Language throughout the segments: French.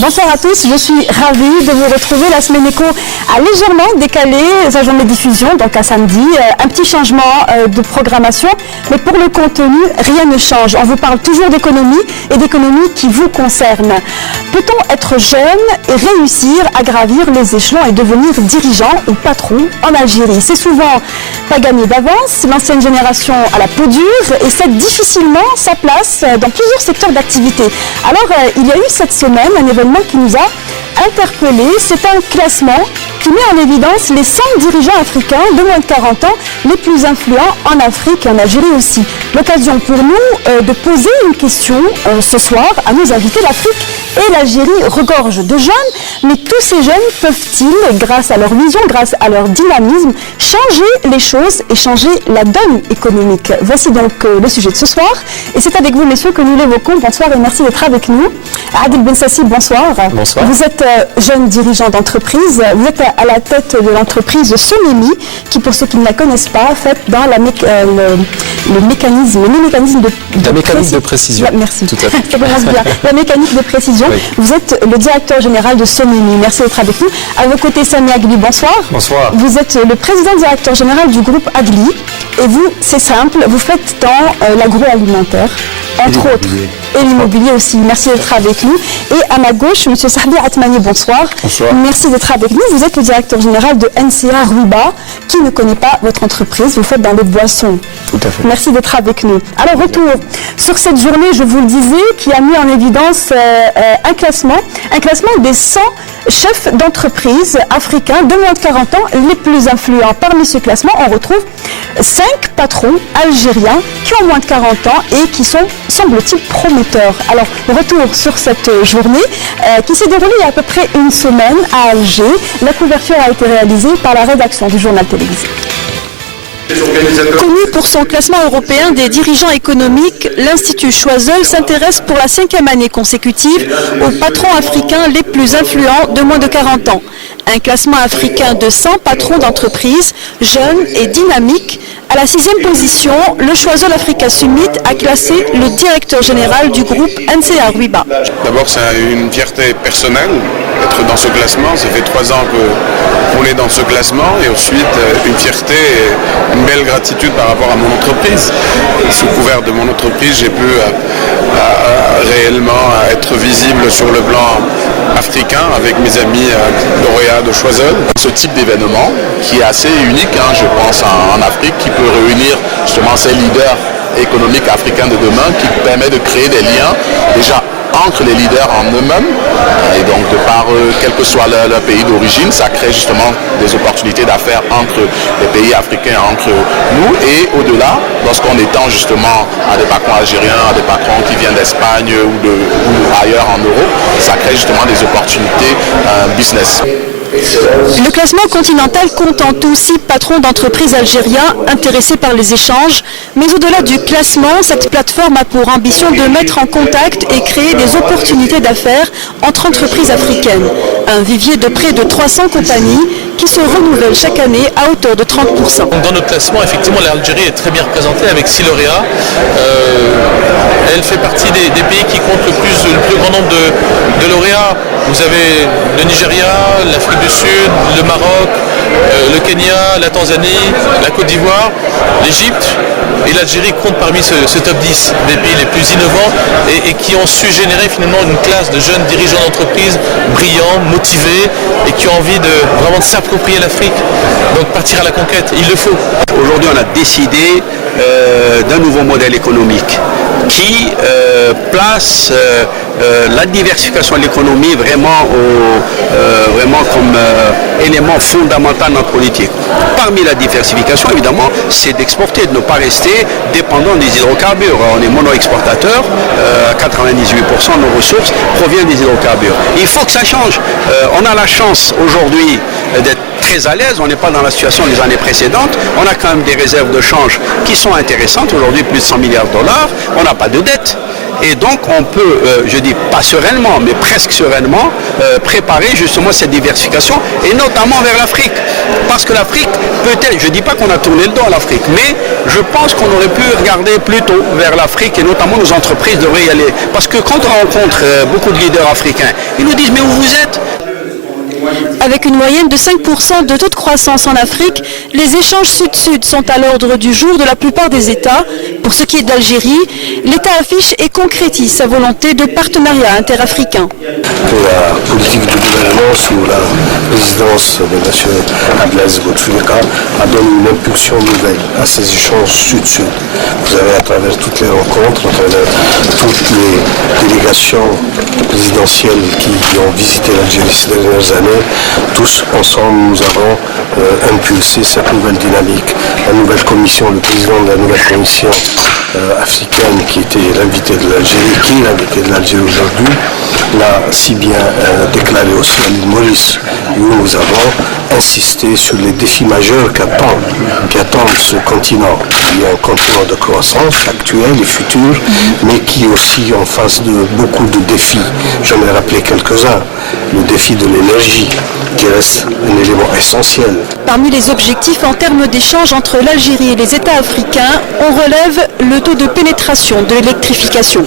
Bonsoir à tous, je suis ravie de vous retrouver. La semaine éco a légèrement décalé sa journée de diffusion, donc à samedi. Un petit changement de programmation, mais pour le contenu, rien ne change. On vous parle toujours d'économie et d'économie qui vous concerne. Peut-on être jeune et réussir à gravir les échelons et devenir dirigeant ou patron en Algérie? C'est souvent pas gagné d'avance. L'ancienne génération a la peau dure et cède difficilement sa place dans plusieurs secteurs d'activité. Alors, il y a eu cette semaine un événement qui nous a interpellés. C'est un classement qui met en évidence les 100 dirigeants africains de moins de 40 ans les plus influents en Afrique et en Algérie aussi. L'occasion pour nous de poser une question ce soir à nos invités. L'Afrique et l'Algérie regorgent de jeunes, mais tous ces jeunes peuvent-ils, grâce à leur vision, grâce à leur dynamisme, changer les choses et changer la donne économique? Voici donc le sujet de ce soir. Et c'est avec vous, messieurs, que nous l'évoquons. Bonsoir et merci d'être avec nous. Adil Bensassi, bonsoir. Bonsoir. Vous êtes jeune dirigeant d'entreprise. Vous êtes à la tête de l'entreprise Somemi, qui, pour ceux qui ne la connaissent pas, fait dans le mécanisme de précision. Merci. Tout à fait. Ça commence bien. La mécanique de précision. Oui. Vous êtes le directeur général de Somemi. Merci d'être avec nous. À vos côtés, Sami Agli, bonsoir. Bonsoir. Vous êtes le président directeur général du groupe Agli. Et vous, c'est simple, vous faites dans l'agroalimentaire, entre autres, et l'immobilier aussi. Merci d'être avec nous. Et à ma gauche, M. Sahbi Atmani, bonsoir. Bonsoir. Merci d'être avec nous. Vous êtes le directeur général de NCA Ruiba. Qui ne connaît pas votre entreprise? Vous faites dans les boissons. Tout à fait. Merci d'être avec nous. Alors, retour sur cette journée, je vous le disais, qui a mis en évidence un classement des 100 chefs d'entreprise africains de moins de 40 ans les plus influents. Parmi ce classement, on retrouve 5 patrons algériens qui ont moins de 40 ans et qui sont, semble-t-il, prometteurs. Alors, retour sur cette journée qui s'est déroulée il y a à peu près une semaine à Alger. La couverture a été réalisée par la rédaction du journal télévisé. Connu pour son classement européen des dirigeants économiques, l'Institut Choiseul s'intéresse pour la 5e année consécutive aux patrons africains les plus influents de moins de 40 ans. Un classement africain de 100 patrons d'entreprises, jeunes et dynamiques. À la 6e position, le Choiseul Africa Summit a classé le directeur général du groupe NCA Ruiba. D'abord, c'est une fierté personnelle d'être dans ce classement. Ça fait 3 ans qu'on est dans ce classement et ensuite une fierté et une belle gratitude par rapport à mon entreprise. Sous couvert de mon entreprise, j'ai pu réellement être visible sur le plan africain avec mes amis lauréats de Choiseul. Ce type d'événement qui est assez unique, je pense, en Afrique, qui peut réunir justement ces leaders économiques africains de demain, qui permet de créer des liens déjà entre les leaders en eux-mêmes et donc de par quel que soit leur pays d'origine, ça crée justement des opportunités d'affaires entre les pays africains, entre nous et au-delà, lorsqu'on étend justement à des patrons algériens, à des patrons qui viennent d'Espagne ou ailleurs en Europe, ça crée justement des opportunités business. Le classement continental compte en tout 6 patrons d'entreprises algériens intéressés par les échanges. Mais au-delà du classement, cette plateforme a pour ambition de mettre en contact et créer des opportunités d'affaires entre entreprises africaines. Un vivier de près de 300 compagnies qui se renouvelle chaque année à hauteur de 30%. Dans notre classement, effectivement, l'Algérie est très bien représentée avec 6 lauréats. Elle fait partie des pays qui comptent le plus grand nombre de lauréats. Vous avez le Nigeria, l'Afrique du Sud, le Maroc, le Kenya, la Tanzanie, la Côte d'Ivoire, l'Égypte. Et l'Algérie compte parmi ce top 10 des pays les plus innovants et qui ont su générer finalement une classe de jeunes dirigeants d'entreprise brillants, motivés et qui ont envie de vraiment de s'approprier l'Afrique. Donc partir à la conquête, il le faut. Aujourd'hui, on a décidé d'un nouveau modèle économique qui place la diversification de l'économie vraiment comme élément fondamental de notre politique. Parmi la diversification, évidemment, c'est d'exporter, de ne pas rester dépendant des hydrocarbures. On est mono-exportateur, 98% de nos ressources proviennent des hydrocarbures. Il faut que ça change. On a la chance aujourd'hui d'être très à l'aise, on n'est pas dans la situation des années précédentes, on a quand même des réserves de change qui sont intéressantes, aujourd'hui plus de 100 milliards de dollars, on n'a pas de dette. Et donc on peut, je dis pas sereinement, mais presque sereinement, préparer justement cette diversification, et notamment vers l'Afrique. Parce que l'Afrique, peut-être, je ne dis pas qu'on a tourné le dos à l'Afrique, mais je pense qu'on aurait pu regarder plutôt vers l'Afrique et notamment nos entreprises devraient y aller. Parce que quand on rencontre beaucoup de leaders africains, ils nous disent mais où vous êtes ? Avec une moyenne de 5% de taux de croissance en Afrique, les échanges sud-sud sont à l'ordre du jour de la plupart des États. Pour ce qui est d'Algérie, l'État affiche et concrétise sa volonté de partenariat interafricain. La politique de gouvernement sous la présidence de M. Abdelaziz Bouteflika a donné une impulsion nouvelle à ces échanges sud-sud. Vous avez à travers toutes les rencontres, à travers toutes les délégations présidentielles qui ont visité l'Algérie ces dernières années, tous ensemble nous avons impulsé cette nouvelle dynamique. La nouvelle commission, le président de la nouvelle commission africaine qui était l'invité de l'Algérie, qui est l'invité de l'Algérie aujourd'hui, l'a si bien déclaré aussi à l'île Maurice, où nous avons insisté sur les défis majeurs qu'attend ce continent. Il y a un continent de croissance actuel et futur, mais qui est aussi en face de beaucoup de défis. J'en ai rappelé quelques-uns. Le défi de l'énergie, qui reste un élément essentiel. Parmi les objectifs en termes d'échange entre l'Algérie et les États africains, on relève le taux de pénétration de l'électrification.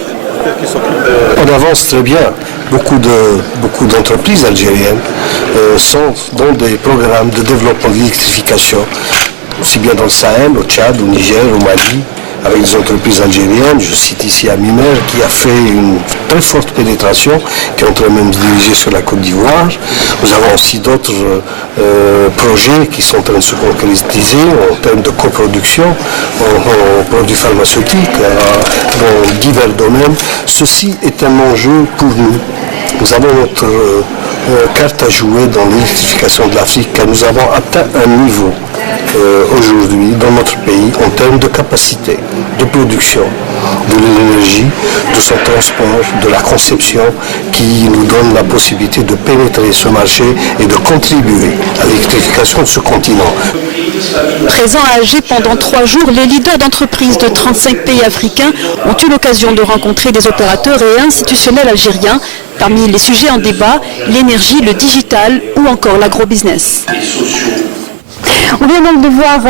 On avance très bien. Beaucoup d'entreprises algériennes sont dans des programmes de développement de l'électrification, aussi bien dans le Sahel, au Tchad, au Niger, au Mali, avec des entreprises algériennes. Je cite ici Amimer, qui a fait une très forte pénétration, qui est en train même de diriger sur la Côte d'Ivoire. Nous avons aussi d'autres projets qui sont en train de se concrétiser en termes de coproduction, en produits pharmaceutiques, dans divers domaines. Ceci est un enjeu pour nous. Nous avons notre carte à jouer dans l'électrification de l'Afrique, car nous avons atteint un niveau aujourd'hui dans notre pays en termes de capacité de production de l'énergie, de son transport, de la conception, qui nous donne la possibilité de pénétrer ce marché et de contribuer à l'électrification de ce continent. Présents à Alger pendant 3 jours, les leaders d'entreprises de 35 pays africains ont eu l'occasion de rencontrer des opérateurs et institutionnels algériens. Parmi les sujets en débat, l'énergie, le digital ou encore l'agrobusiness. On vient donc de voir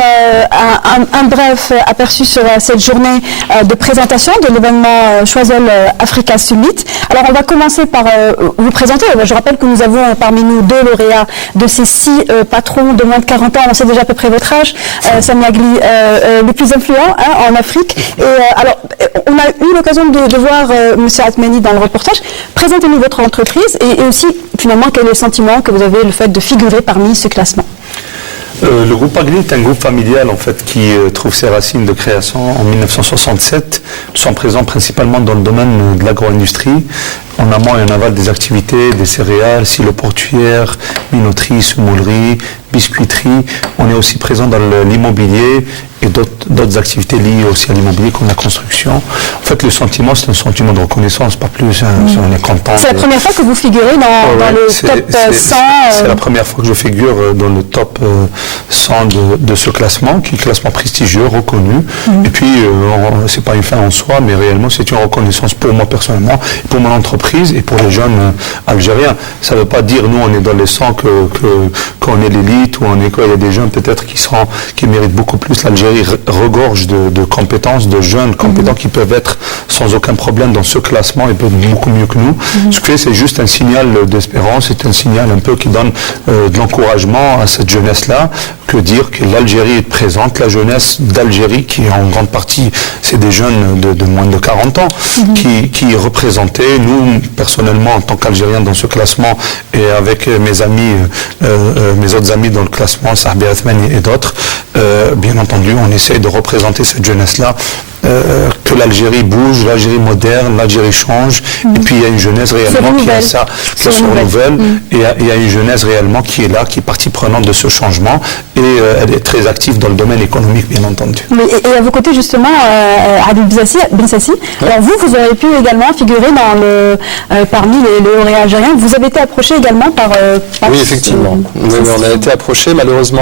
un bref aperçu sur cette journée de présentation de l'événement Choiseul Africa Summit. Alors on va commencer par vous présenter. Je rappelle que nous avons parmi nous 2 lauréats de ces 6 patrons de moins de 40 ans. On sait déjà à peu près votre âge. Samia Gli, les plus influents en Afrique. Et alors on a eu l'occasion de voir M. Atmeni dans le reportage. Présentez-nous votre entreprise et aussi finalement quel est le sentiment que vous avez le fait de figurer parmi ce classement. Le groupe Agli est un groupe familial en fait qui trouve ses racines de création en 1967. Nous sommes présents principalement dans le domaine de l'agro-industrie, en amont et en aval des activités, des céréales, silos portuaires, minoterie, semoulerie, biscuiterie. On est aussi présent dans l'immobilier et d'autres activités liées aussi à l'immobilier comme la construction. En fait, le sentiment, c'est un sentiment de reconnaissance, pas plus. On est content. C'est la première fois que vous figurez dans le top 100 C'est la première fois que je figure dans le top 100 de ce classement, qui est un classement prestigieux, reconnu. Et puis, c'est pas une fin en soi, mais réellement, c'est une reconnaissance pour moi personnellement, pour mon entreprise et pour les jeunes algériens. Ça ne veut pas dire, nous, on est dans les 100 qu'on est l'élite ou on est quoi. Il y a des jeunes peut-être qui méritent beaucoup plus. L'Algérie regorge de compétences, de jeunes compétents qui peuvent être sans aucun problème dans ce classement et peuvent beaucoup mieux que nous. Ce que c'est juste un signal d'espérance, c'est un signal un peu qui donne de l'encouragement à cette jeunesse-là, que dire que l'Algérie est présente, la jeunesse d'Algérie qui en grande partie, c'est des jeunes de moins de 40 ans qui est représentée. Nous, personnellement, en tant qu'Algériens dans ce classement et avec mes amis, mes autres amis dans le classement, Sahbi Athmani et d'autres, bien entendu, on essaie de représenter cette jeunesse-là, que l'Algérie bouge, l'Algérie moderne, l'Algérie change, et puis il y a une jeunesse réellement qui a ça, qui se renouvelle, et il y a une jeunesse réellement qui est là, qui est partie prenante de ce changement, et elle est très active dans le domaine économique, bien entendu. Oui, et à vos côtés, justement, Adil Bensassi, alors vous aurez pu également figurer parmi les lauréats algériens. Vous avez été approché également par oui, effectivement. On a été approché, malheureusement,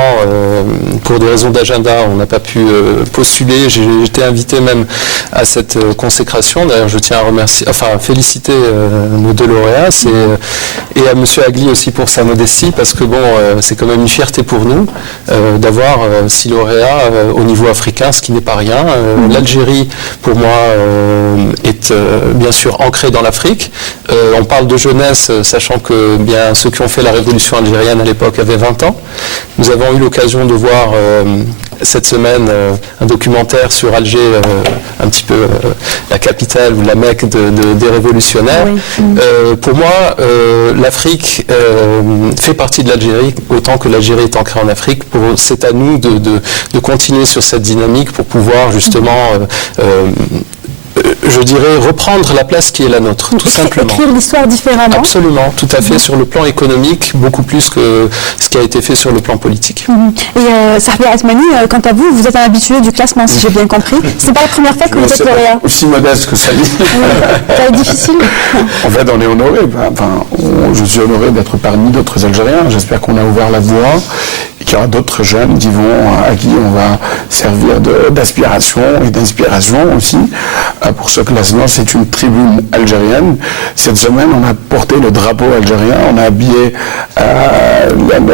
pour des raisons d'agenda, on n'a pas pu postuler. J'ai été invité même même à cette consécration. D'ailleurs, je tiens à féliciter nos deux lauréats et à Monsieur Agli aussi pour sa modestie, parce que c'est quand même une fierté pour nous d'avoir 6 lauréats au niveau africain, ce qui n'est pas rien. L'Algérie, pour moi, est bien sûr ancrée dans l'Afrique. On parle de jeunesse, sachant que bien ceux qui ont fait la révolution algérienne à l'époque avaient 20 ans. Nous avons eu l'occasion de voir cette semaine un documentaire sur Alger, un petit peu la capitale ou la Mecque des révolutionnaires. Pour moi, l'Afrique fait partie de l'Algérie autant que l'Algérie est ancrée en Afrique. C'est à nous de continuer sur cette dynamique pour pouvoir justement je dirais, reprendre la place qui est la nôtre, tout simplement. Écrire l'histoire différemment. Absolument, tout à fait, sur le plan économique, beaucoup plus que ce qui a été fait sur le plan politique. Et Sahbi Asmani, quant à vous, vous êtes un habitué du classement, si j'ai bien compris. C'est pas la première fois que vous êtes lauréat. Aussi modeste que ça dit. Ça va être difficile. En fait, on est honoré. Je suis honoré d'être parmi d'autres Algériens. J'espère qu'on a ouvert la voie et qu'il y aura d'autres jeunes à qui on va servir d'aspiration et d'inspiration aussi. Pour ce classement, c'est une tribune algérienne. Cette semaine, on a porté le drapeau algérien, on a habillé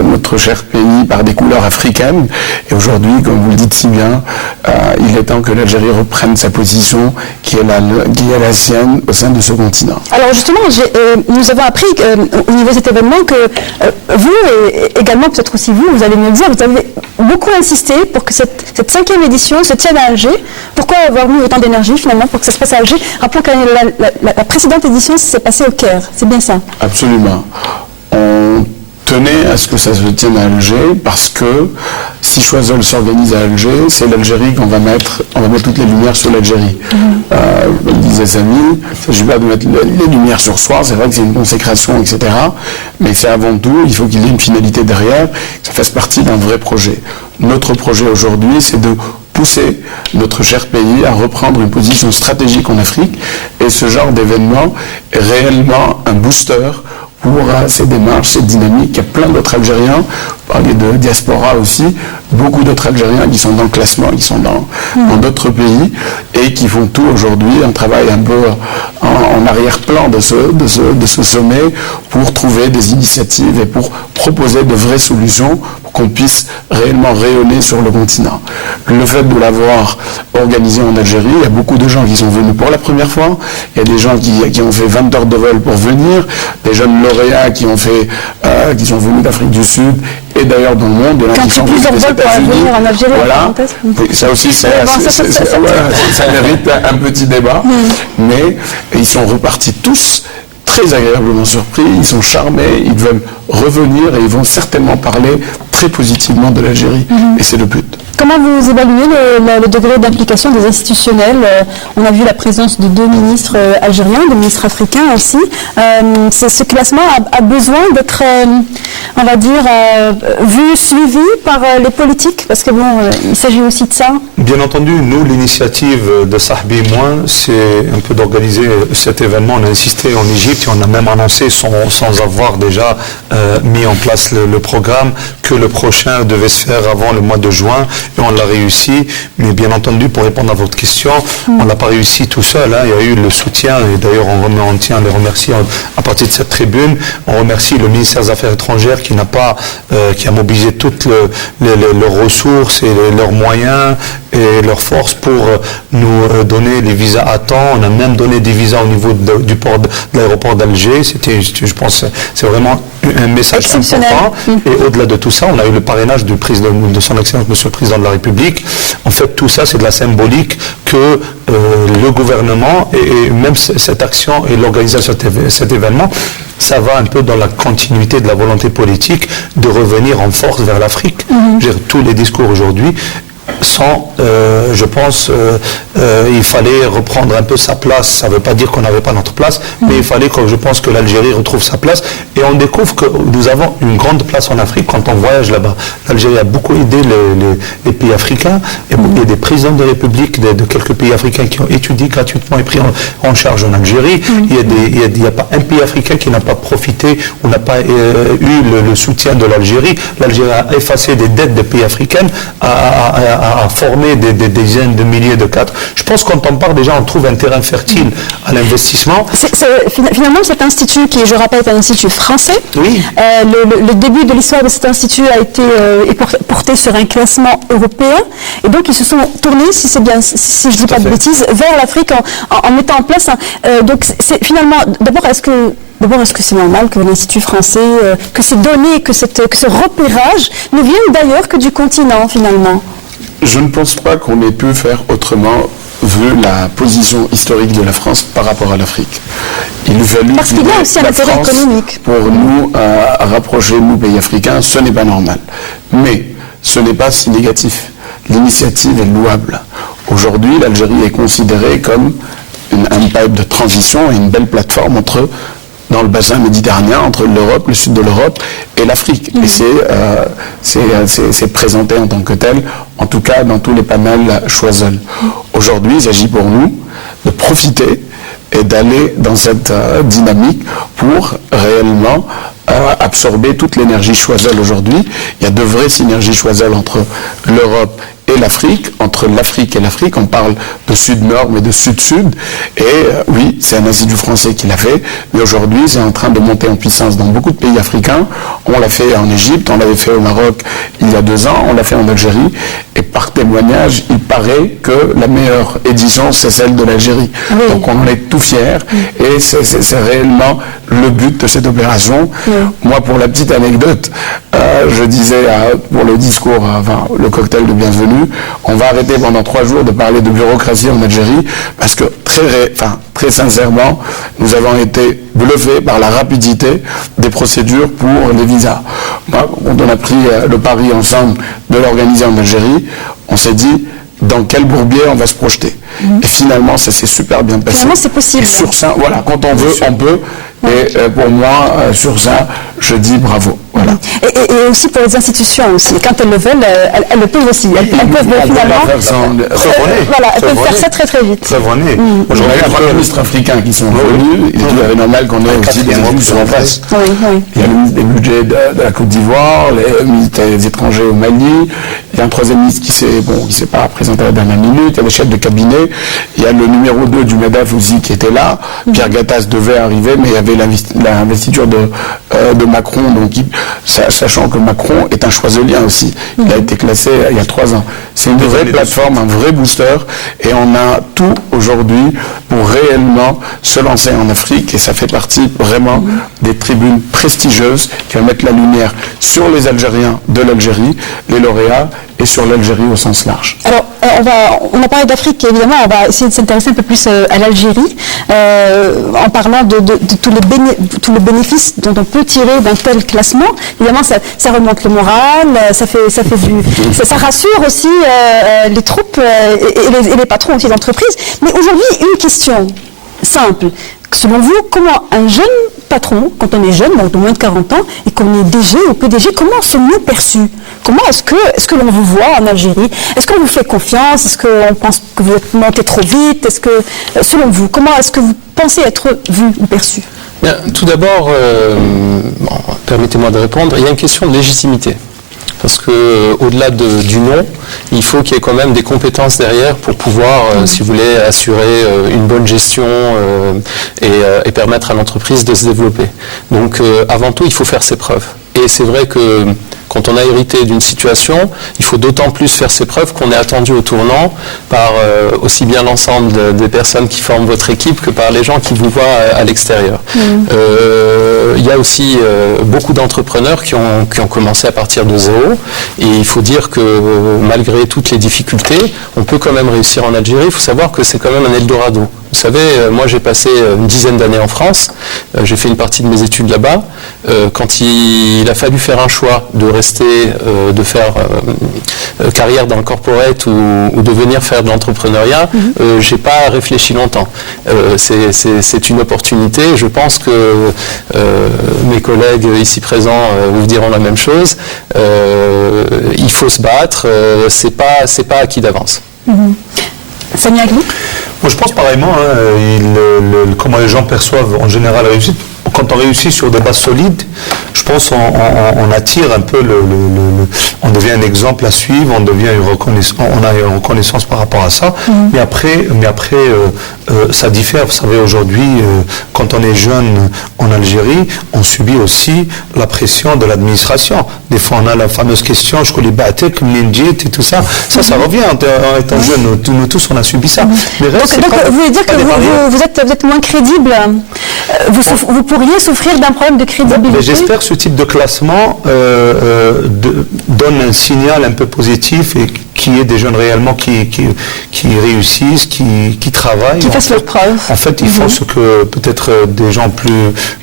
notre cher pays par des couleurs africaines. Et aujourd'hui, comme vous le dites si bien, il est temps que l'Algérie reprenne sa position qui est la sienne au sein de ce continent. Alors justement, nous avons appris au niveau de cet événement que vous, et également peut-être aussi vous allez me le dire, vous avez beaucoup insisté pour que cette 5e édition se tienne à Alger. Pourquoi avoir mis autant d'énergie finalement pour que ça se passe à Alger? Rappelons que la précédente édition s'est passée au Caire, c'est bien ça? Absolument. On tenait à ce que ça se tienne à Alger parce que si Choiseul s'organise à Alger, c'est l'Algérie on va mettre toutes les lumières sur l'Algérie. Comme disait Samy, il ne s'agit pas de mettre les lumières sur soi, c'est vrai que c'est une consécration, etc. Mais c'est avant tout, il faut qu'il y ait une finalité derrière, que ça fasse partie d'un vrai projet. Notre projet aujourd'hui, c'est de pousser notre cher pays à reprendre une position stratégique en Afrique, et ce genre d'événement est réellement un booster pour ces démarches, cette dynamique. Il y a plein d'autres Algériens, vous parliez de diaspora aussi, beaucoup d'autres Algériens qui sont dans le classement, qui sont dans d'autres pays et qui font tout aujourd'hui, un travail un peu en arrière-plan de ce sommet pour trouver des initiatives et pour proposer de vraies solutions pour qu'on puisse réellement rayonner sur le continent. Le fait de l'avoir organisé en Algérie, il y a beaucoup de gens qui sont venus pour la première fois, il y a des gens qui ont fait 20 heures de vol pour venir, des jeunes lauréats qui sont venus d'Afrique du Sud et d'ailleurs dans le monde, qui sont venus des États-Unis. En Algérie, voilà. Ça aussi, ça mérite un petit débat, mais ils sont repartis tous très agréablement surpris, ils sont charmés, ils veulent revenir et ils vont certainement parler très positivement de l'Algérie, et c'est le but. Comment vous évaluez le degré d'implication des institutionnels? On a vu la présence de 2 ministres algériens, 2 ministres africains aussi. Ce classement a besoin d'être, on va dire, vu, suivi par les politiques, parce que il s'agit aussi de ça. Bien entendu, nous, l'initiative de Sahbi et moi, c'est un peu d'organiser cet événement. On a insisté en Égypte et on a même annoncé, sans avoir déjà mis en place le programme, que le prochain devait se faire avant le mois de juin. Et on l'a réussi, mais bien entendu, pour répondre à votre question, on n'a pas réussi tout seul. Il y a eu le soutien, et d'ailleurs on tient à les remercier à partir de cette tribune. On remercie le ministère des Affaires étrangères qui a mobilisé toutes leurs ressources et leurs moyens et leurs forces pour nous donner les visas à temps. On a même donné des visas au niveau de l'aéroport d'Alger. Je pense, c'est vraiment un message important. Et au-delà de tout ça, on a eu le parrainage de son Excellence, Monsieur le Président de la République. En fait, tout ça, c'est de la symbolique que le gouvernement et même cette action et l'organisation de cet événement, ça va un peu dans la continuité de la volonté politique de revenir en force vers l'Afrique. Tous les discours aujourd'hui je pense, il fallait reprendre un peu sa place. Ça ne veut pas dire qu'on n'avait pas notre place, mais il fallait je pense que l'Algérie retrouve sa place. Et on découvre que nous avons une grande place en Afrique quand on voyage là-bas. L'Algérie a beaucoup aidé les pays africains. Il y a des présidents de république de quelques pays africains qui ont étudié gratuitement et pris en charge en Algérie. Il n'y a pas un pays africain qui n'a pas profité ou n'a pas eu le soutien de l'Algérie. L'Algérie a effacé des dettes des pays africains, a à former des dizaines de milliers de cadres. Je pense que quand on part déjà, on trouve un terrain fertile à l'investissement. Finalement, cet institut qui, je rappelle, est un institut français. Oui. Le début de l'histoire de cet institut a été porté sur un classement européen. Et donc, ils se sont tournés, si je ne dis pas de bêtises, vers l'Afrique en mettant en place. Donc, c'est finalement, d'abord, est-ce que c'est normal que l'Institut français, que ces données, que ce repérage ne viennent d'ailleurs que du continent, finalement? Je ne pense pas qu'on ait pu faire autrement vu la position historique de la France par rapport à l'Afrique. Il fallu parce qu'il y a aussi un intérêt économique. Pour nous rapprocher nous pays africains, ce n'est pas normal. Mais ce n'est pas si négatif. L'initiative est louable. Aujourd'hui, l'Algérie est considérée comme un pipe de transition et une belle plateforme dans le bassin méditerranéen, entre l'Europe, le sud de l'Europe et l'Afrique. Et c'est présenté en tant que tel, en tout cas dans tous les panels Choiseul. Aujourd'hui, il s'agit pour nous de profiter et d'aller dans cette dynamique pour réellement absorber toute l'énergie Choiseul aujourd'hui. Il y a de vraies synergies Choiseul entre l'Europe et l'Afrique, entre l'Afrique et l'Afrique, on parle de sud-nord mais de sud-sud, et oui, c'est un institut français qui l'a fait, mais aujourd'hui c'est en train de monter en puissance dans beaucoup de pays africains. On l'a fait en Égypte, on l'avait fait au Maroc il y a 2 ans, on l'a fait en Algérie, et par témoignage, il paraît que la meilleure édition c'est celle de l'Algérie. Oui. Donc on en est tout fiers, et c'est réellement le but de cette opération. Oui. Moi, pour la petite anecdote, je disais pour le discours, le cocktail de bienvenue, on va arrêter pendant 3 jours de parler de bureaucratie en Algérie parce que très sincèrement, nous avons été bluffés par la rapidité des procédures pour les visas. Moi, quand on a pris le pari ensemble de l'organiser en Algérie, on s'est dit dans quel bourbier on va se projeter. Et finalement, ça s'est super bien passé. Finalement, c'est possible. Et sur ça, voilà, quand on veut, on peut. Et pour moi, sur ça, je dis bravo. Voilà. Et aussi pour les institutions aussi. Quand elles le veulent, elles le peuvent aussi. Elles peuvent finalement. Elles peuvent faire ça très très vite. Aujourd'hui, il y a 3 ministres africains qui sont venus. Il est tout à fait normal qu'on ait aussi des ministres en face. Il y a le ministre des budgets de la Côte d'Ivoire, le ministre des étrangers au Mali. Il y a un 3e ministre qui s'est pas présenté à la dernière minute. Il y a le chef de cabinet. Il y a le numéro 2 du MEDEF aussi qui était là. Pierre Gattaz devait arriver, mais il y avait l'investiture de Macron, donc sachant que Macron est un choiselien aussi. Il a été classé il y a 3 ans. C'est une vraie plateforme, un vrai booster, et on a tout aujourd'hui pour réellement se lancer en Afrique, et ça fait partie vraiment des tribunes prestigieuses qui vont mettre la lumière sur les Algériens de l'Algérie, les lauréats, et sur l'Algérie au sens large. Alors, on a parlé d'Afrique, évidemment, on va essayer de s'intéresser un peu plus à l'Algérie, en parlant de tous les bénéfices dont on peut tirer d'un tel classement. Évidemment, ça remonte le moral, ça rassure aussi les troupes et les patrons aussi d'entreprise. Mais aujourd'hui, une question simple. Selon vous, comment un jeune patron, quand on est jeune, donc de moins de 40 ans, et qu'on est DG ou PDG, comment sommes-nous perçus? Comment est-ce que l'on vous voit en Algérie? Est-ce qu'on vous fait confiance? Est-ce qu'on pense que vous êtes monté trop vite? Est-ce que, selon vous, comment est-ce que vous pensez être vu ou perçu? Bien, tout d'abord, permettez-moi de répondre, il y a une question de légitimité. Parce qu'au-delà du nom, il faut qu'il y ait quand même des compétences derrière pour pouvoir, si vous voulez, assurer une bonne gestion et permettre à l'entreprise de se développer. Donc avant tout, il faut faire ses preuves. Et c'est vrai que quand on a hérité d'une situation, il faut d'autant plus faire ses preuves qu'on est attendu au tournant par aussi bien l'ensemble des personnes qui forment votre équipe que par les gens qui vous voient à l'extérieur. Il y a aussi beaucoup d'entrepreneurs qui ont commencé à partir de zéro, et il faut dire que malgré toutes les difficultés, on peut quand même réussir en Algérie. Il faut savoir que c'est quand même un Eldorado. Vous savez, moi j'ai passé une dizaine d'années en France, j'ai fait une partie de mes études là-bas. Quand il a fallu faire un choix de rester, de faire carrière dans le corporate ou de venir faire de l'entrepreneuriat, j'ai pas réfléchi longtemps. C'est une opportunité. Je pense que mes collègues ici présents vous diront la même chose. Il faut se battre. C'est pas acquis d'avance. Samia Agli ? Moi, je pense pareillement, comment les gens perçoivent en général la réussite. Quand quand on réussit sur des bases solides, je pense on attire un peu on devient un exemple à suivre, on a une reconnaissance par rapport à ça. Mais après, ça diffère. Vous savez, aujourd'hui, quand on est jeune en Algérie, on subit aussi la pression de l'administration. Des fois, on a la fameuse question, je connais Batek, Mnendjit et tout ça. Ça revient en étant jeune. Nous tous, on a subi ça. Mais donc vous voulez dire que vous êtes moins crédible. Vous pourriez souffrir d'un problème de crédibilité. J'espère que ce type de classement donne un signal un peu positif et qu'il y ait des jeunes réellement qui réussissent, qui travaillent. Qui fassent leurs preuves. En fait, ils font ce que peut-être des gens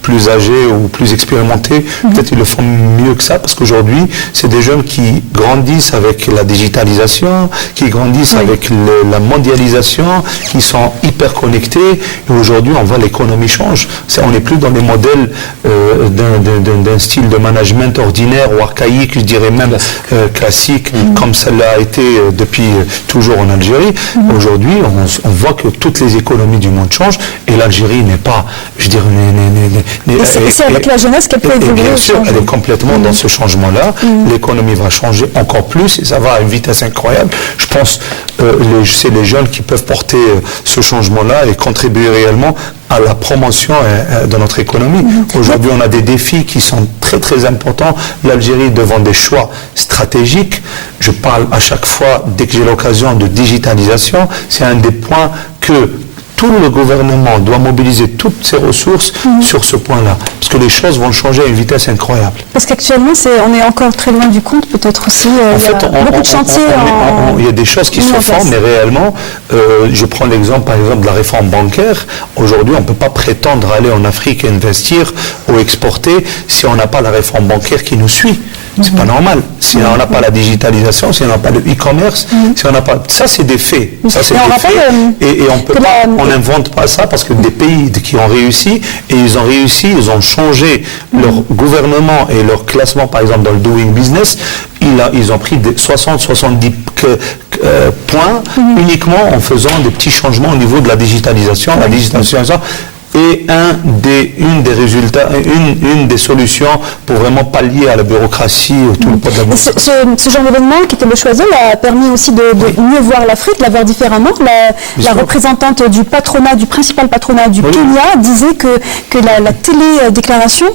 plus âgés ou plus expérimentés, peut-être ils le font mieux que ça, parce qu'aujourd'hui, c'est des jeunes qui grandissent avec la digitalisation, qui grandissent avec la mondialisation, qui sont hyper connectés. Et aujourd'hui, on voit l'économie change. On n'est plus dans les modèles d'un style de management ordinaire ou archaïque, je dirais même classique, comme ça l'a été depuis toujours en Algérie. Aujourd'hui, on voit que toutes les économies du monde changent et l'Algérie n'est pas, je dirais, c'est avec la jeunesse qu'elle peut évoluer. Bien sûr, elle est complètement dans ce changement-là. L'économie va changer encore plus et ça va à une vitesse incroyable. Je pense c'est les jeunes qui peuvent porter ce changement-là et contribuer réellement à la promotion de notre économie. Aujourd'hui, on a des défis qui sont très très importants. L'Algérie devant des choix stratégiques. Je parle à chaque fois, dès que j'ai l'occasion, de digitalisation. C'est un des points que tout le gouvernement doit mobiliser toutes ses ressources sur ce point-là. Parce que les choses vont changer à une vitesse incroyable. Parce qu'actuellement, on est encore très loin du compte, peut-être aussi. En fait, beaucoup de chantiers. Il y a des choses qui se font, mais réellement, je prends l'exemple, par exemple, de la réforme bancaire. Aujourd'hui, on ne peut pas prétendre aller en Afrique et investir ou exporter si on n'a pas la réforme bancaire qui nous suit. C'est pas normal. Si on n'a pas la digitalisation, si on n'a pas le e-commerce, si on n'a pas... Ça, c'est des faits. Ça, c'est des faits. Et on peut pas... On n'invente pas ça parce que des pays qui ont réussi, et ils ont changé leur gouvernement et leur classement, par exemple, dans le Doing Business, ils ont pris 60-70 points uniquement en faisant des petits changements au niveau de la digitalisation. La digitalisation est une des résultats, une des solutions pour vraiment pallier à la bureaucratie, tout le poids de la ce genre d'événement qui était le Choiseul a permis aussi de mieux voir l'Afrique, de la voir différemment. La représentante du principal patronat du Kenya disait que la télédéclaration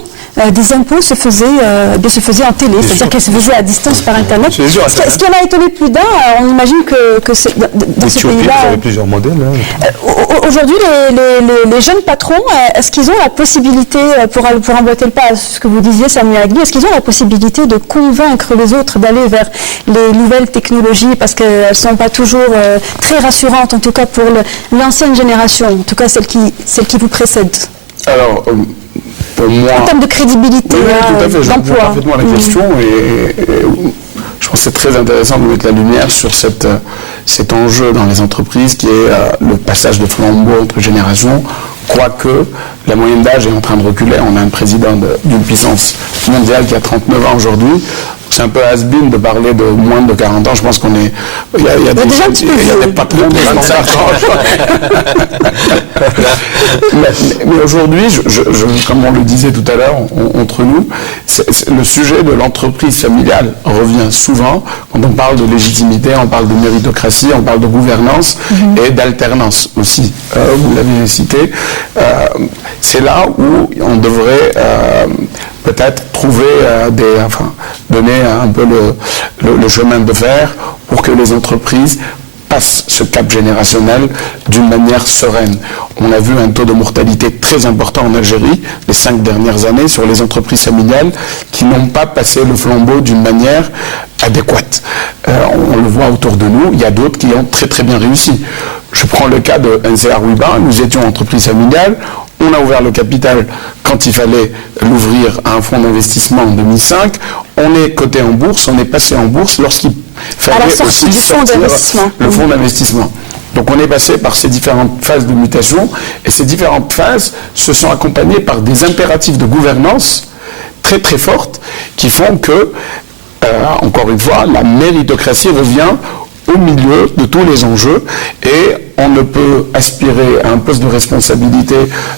des impôts se faisait en télé, c'est-à-dire qu'elle se faisait à distance par Internet. Ce qui en a étonné plus d'un, on imagine que c'est dans ce pays-là. Vous avez plusieurs modèles. Aujourd'hui, les jeunes patrons, est-ce qu'ils ont la possibilité, pour emboîter le pas à ce que vous disiez, Sami Agli, est-ce qu'ils ont la possibilité de convaincre les autres d'aller vers les nouvelles technologies, parce qu'elles ne sont pas toujours très rassurantes, en tout cas pour l'ancienne génération, en tout cas celle qui vous précède? Alors, pour moi, en termes de crédibilité, d'emploi. Je comprends parfaitement la question et je pense que c'est très intéressant de mettre la lumière sur cet enjeu dans les entreprises qui est le passage de flambeau entre générations, quoique la moyenne d'âge est en train de reculer. On a un président d'une puissance mondiale qui a 39 ans aujourd'hui. C'est un peu has-been de parler de moins de 40 ans. Je pense qu'on est... Il y a des patrons de 25 ans. mais aujourd'hui, comme on le disait tout à l'heure entre nous, le sujet de l'entreprise familiale revient souvent. Quand on parle de légitimité, on parle de méritocratie, on parle de gouvernance et d'alternance aussi. Vous l'avez cité. C'est là où on devrait... peut-être trouver donner un peu le chemin de fer pour que les entreprises passent ce cap générationnel d'une manière sereine. On a vu un taux de mortalité très important en Algérie les 5 dernières années sur les entreprises familiales qui n'ont pas passé le flambeau d'une manière adéquate. On le voit autour de nous, il y a d'autres qui ont très très bien réussi. Je prends le cas de NCR Wiba, nous étions entreprise familiale, on a ouvert le capital quand il fallait l'ouvrir à un fonds d'investissement en 2005. On est coté en bourse, on est passé en bourse lorsqu'il fallait aussi sortir le fonds d'investissement. Donc on est passé par ces différentes phases de mutation et ces différentes phases se sont accompagnées par des impératifs de gouvernance très très fortes qui font que, encore une fois, la méritocratie revient au milieu de tous les enjeux et on ne peut aspirer à un poste de responsabilité,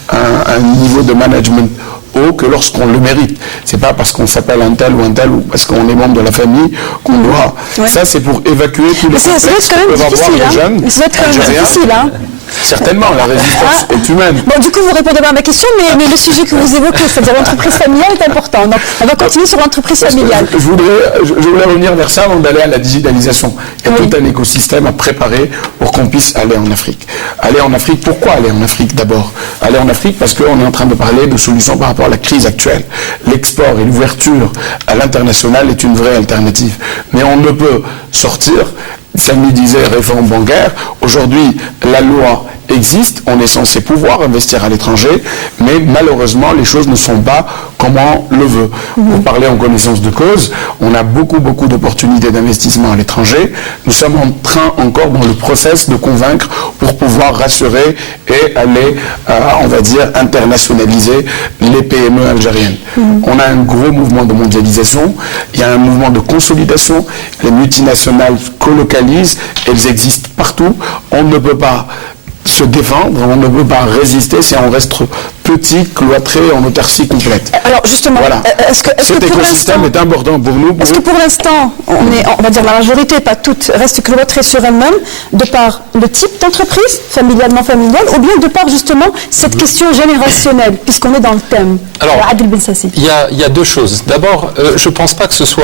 à un niveau de management haut que lorsqu'on le mérite. C'est pas parce qu'on s'appelle un tel ou parce qu'on est membre de la famille qu'on doit. Ouais. Ça, c'est pour évacuer tous les complexes que peuvent avoir les jeunes. Ça va être quand même difficile, hein. Certainement, la résistance est humaine. Bon, du coup, vous répondez pas à ma question, mais le sujet que vous évoquez, c'est-à-dire l'entreprise familiale, est important. Donc, on va continuer sur l'entreprise familiale. Je voulais revenir vers ça avant d'aller à la digitalisation. Il y a tout un écosystème à préparer pour qu'on puisse aller en Afrique. Aller en Afrique, pourquoi aller en Afrique d'abord? Aller en Afrique parce qu'on est en train de parler de solutions par rapport à la crise actuelle. L'export et l'ouverture à l'international est une vraie alternative. Mais on ne peut sortir. Samy disait réforme bancaire. Aujourd'hui, la loi existe, on est censé pouvoir investir à l'étranger, mais malheureusement, les choses ne sont pas comme on le veut. Pour parler en connaissance de cause, on a beaucoup d'opportunités d'investissement à l'étranger. Nous sommes en train encore dans le process de convaincre pour pouvoir rassurer et aller, on va dire, internationaliser les PME algériennes. On a un gros mouvement de mondialisation, il y a un mouvement de consolidation, les multinationales colocalisent, elles existent partout, on ne peut pas se défendre, on ne peut pas résister si on reste petit, cloîtré, en autarcie complète. Alors justement, voilà. Cet écosystème est important pour nous. Est-ce que pour l'instant, on va dire la majorité, pas toutes, reste cloîtrée sur elle-même, de par le type d'entreprise, familiale, non familiale, ou bien de par justement cette question générationnelle, puisqu'on est dans le thème? Alors, il y a deux choses. D'abord, je ne pense pas que ce soit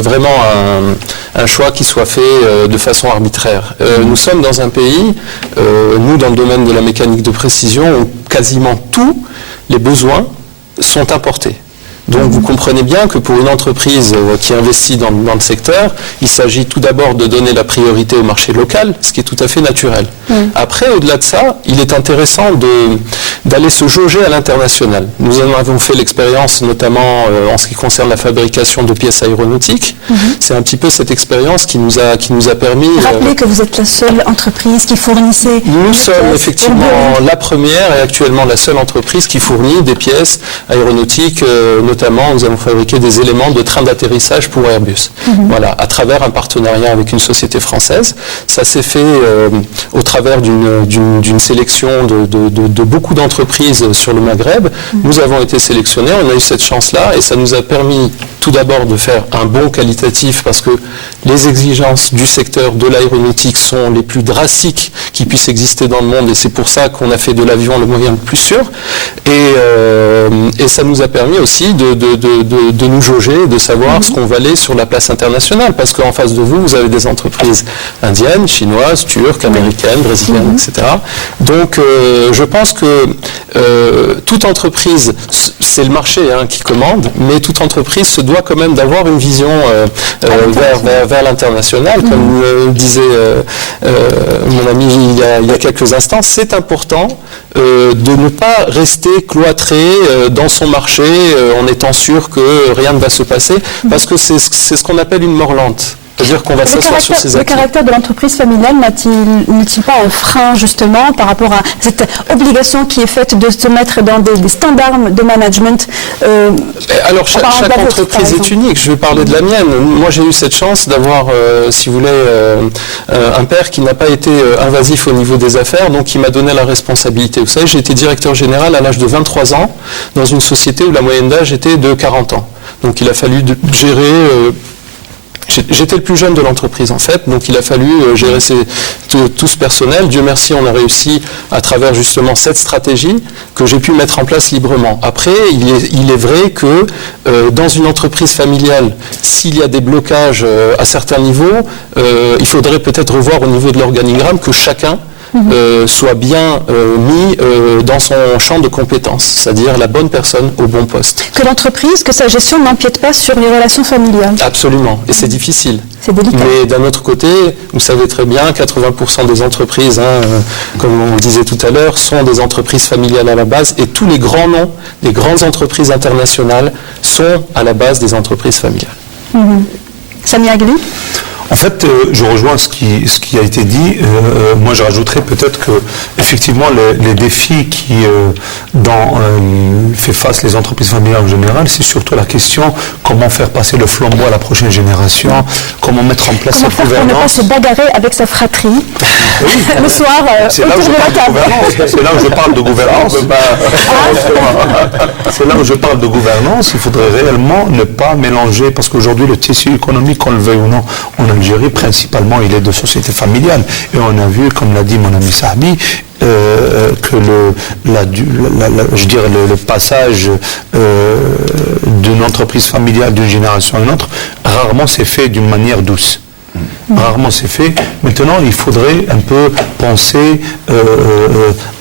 vraiment un choix qui soit fait de façon arbitraire. Nous sommes dans un pays, nous dans le domaine de la mécanique de précision, où quasiment tous les besoins sont importés. Donc vous comprenez bien que pour une entreprise qui investit dans le secteur, il s'agit tout d'abord de donner la priorité au marché local, ce qui est tout à fait naturel. Après, au-delà de ça, il est intéressant d'aller se jauger à l'international. Nous en avons fait l'expérience notamment en ce qui concerne la fabrication de pièces aéronautiques. C'est un petit peu cette expérience qui nous a permis... Rappelez que vous êtes la seule entreprise qui fournissait... Nous sommes effectivement la première et actuellement la seule entreprise qui fournit des pièces aéronautiques, notamment nous avons fabriqué des éléments de train d'atterrissage pour Airbus. Voilà, à travers un partenariat avec une société française. Ça s'est fait au travers d'une sélection de beaucoup d'entreprises sur le Maghreb. Nous avons été sélectionnés, on a eu cette chance-là et ça nous a permis tout d'abord de faire un bond qualitatif parce que les exigences du secteur de l'aéronautique sont les plus drastiques qui puissent exister dans le monde et c'est pour ça qu'on a fait de l'avion le moyen le plus sûr. Et ça nous a permis aussi de nous jauger, de savoir ce qu'on valait sur la place internationale parce qu'en face de vous, vous avez des entreprises indiennes, chinoises, turques, américaines, brésiliennes, etc. Donc je pense que toute entreprise, c'est le marché qui commande, mais toute entreprise se doit quand même d'avoir une vision vers l'international, comme le disait mon ami il y a quelques instants. C'est important de ne pas rester cloîtré dans son marché en étant sûr que rien ne va se passer, parce que c'est ce qu'on appelle une mort lente. C'est-à-dire qu'on va s'asseoir sur ses acquis. Le caractère de l'entreprise familiale n'est-il pas un frein justement par rapport à cette obligation qui est faite de se mettre dans des standards de management Alors chaque entreprise est unique. Je vais parler de la mienne. Moi j'ai eu cette chance d'avoir, si vous voulez, un père qui n'a pas été invasif au niveau des affaires, donc qui m'a donné la responsabilité. Vous savez, j'ai été directeur général à l'âge de 23 ans dans une société où la moyenne d'âge était de 40 ans. Donc il a fallu gérer... J'étais le plus jeune de l'entreprise en fait, donc il a fallu gérer tout ce personnel. Dieu merci, on a réussi à travers justement cette stratégie que j'ai pu mettre en place librement. Après, il est vrai que dans une entreprise familiale, s'il y a des blocages à certains niveaux, il faudrait peut-être revoir au niveau de l'organigramme que chacun soit bien mis dans son champ de compétences, c'est-à-dire la bonne personne au bon poste. Que l'entreprise, que sa gestion n'empiète pas sur les relations familiales. Absolument, et c'est difficile. C'est délicat. Mais d'un autre côté, vous savez très bien, 80% des entreprises, comme on le disait tout à l'heure, sont des entreprises familiales à la base, et tous les grands noms des grandes entreprises internationales sont à la base des entreprises familiales. Samy Agli ? En fait, je rejoins ce qui a été dit. Moi, je rajouterais peut-être que, effectivement, les défis qui fait face les entreprises familiales en général, c'est surtout la question comment faire passer le flambeau à la prochaine génération, comment mettre en place cette gouvernance. Comment faire pour ne pas se bagarrer avec sa fratrie le soir c'est là où je parle de gouvernance. C'est là où je parle de gouvernance. C'est là où je parle de gouvernance. Il faudrait réellement ne pas mélanger, parce qu'aujourd'hui, le tissu économique, qu'on le veuille ou non, en Algérie, principalement, il est de société familiale. Et on a vu, comme l'a dit mon ami Sahbi, que le passage d'une entreprise familiale d'une génération à une autre, rarement c'est fait d'une manière douce. Rarement c'est fait. Maintenant, il faudrait un peu penser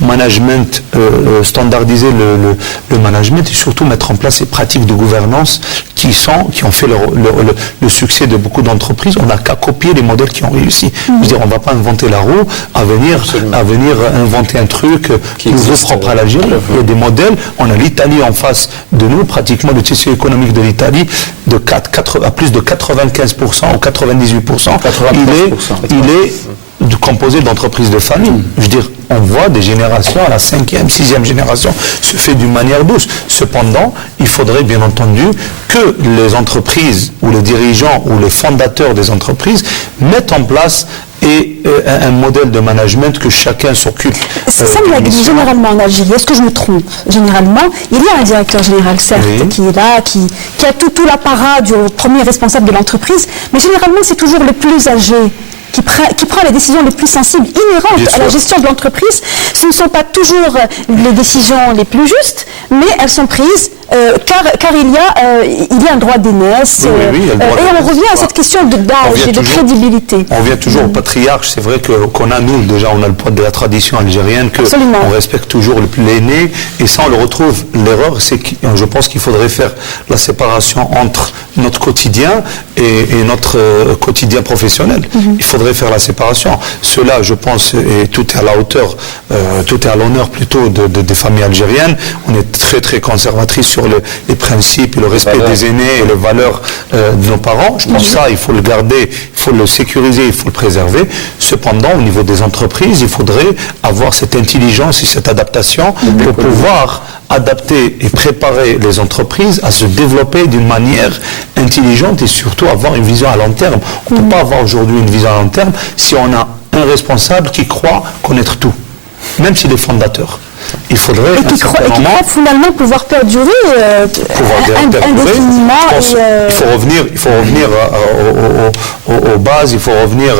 management, standardiser le management et surtout mettre en place ces pratiques de gouvernance qui ont fait le succès de beaucoup d'entreprises. On n'a qu'à copier les modèles qui ont réussi. Je veux dire, on ne va pas inventer la roue à venir inventer un truc nouveau propre à l'Algérie. Il y a des modèles. On a l'Italie en face de nous, pratiquement le tissu économique de l'Italie à plus de 95% ou 98%. Il est composé d'entreprises de famille. Je veux dire, on voit des générations, à la 5e, 6e génération, se fait d'une manière douce. Cependant, il faudrait bien entendu que les entreprises, ou les dirigeants, ou les fondateurs des entreprises mettent en place un modèle de management que chacun s'occupe. C'est ça me l'a dit généralement en Algérie. Est-ce que je me trompe? Généralement, il y a un directeur général, certes, qui est là, qui a tout l'apparat du premier responsable de l'entreprise, mais généralement, c'est toujours le plus âgé qui prend les décisions les plus sensibles, inhérentes à la gestion de l'entreprise. Ce ne sont pas toujours les décisions les plus justes, mais elles sont prises car il y a un droit d'aînesse. Et on revient à cette question d'âge et de crédibilité. On revient toujours au patriarche. C'est vrai qu'on a, nous, déjà, on a le poids de la tradition algérienne, qu'on respecte toujours l'aîné, et ça, on le retrouve. L'erreur, c'est que je pense qu'il faudrait faire la séparation entre notre quotidien et notre quotidien professionnel. Il faudrait faire la séparation. Cela, je pense, et tout est à la hauteur, tout est à l'honneur plutôt des familles algériennes. On est très, très conservatrice sur les principes et le respect des aînés et les valeurs de nos parents. Je pense que ça, il faut le garder, il faut le sécuriser, il faut le préserver. Cependant, au niveau des entreprises, il faudrait avoir cette intelligence et cette adaptation pour pouvoir adapter et préparer les entreprises à se développer d'une manière intelligente et surtout avoir une vision à long terme. On ne peut pas avoir aujourd'hui une vision à long terme si on a un responsable qui croit connaître tout, même s'il est fondateur. Il faudrait qui croit finalement pouvoir perdurer indéfiniment. Il faut revenir aux bases, il faut revenir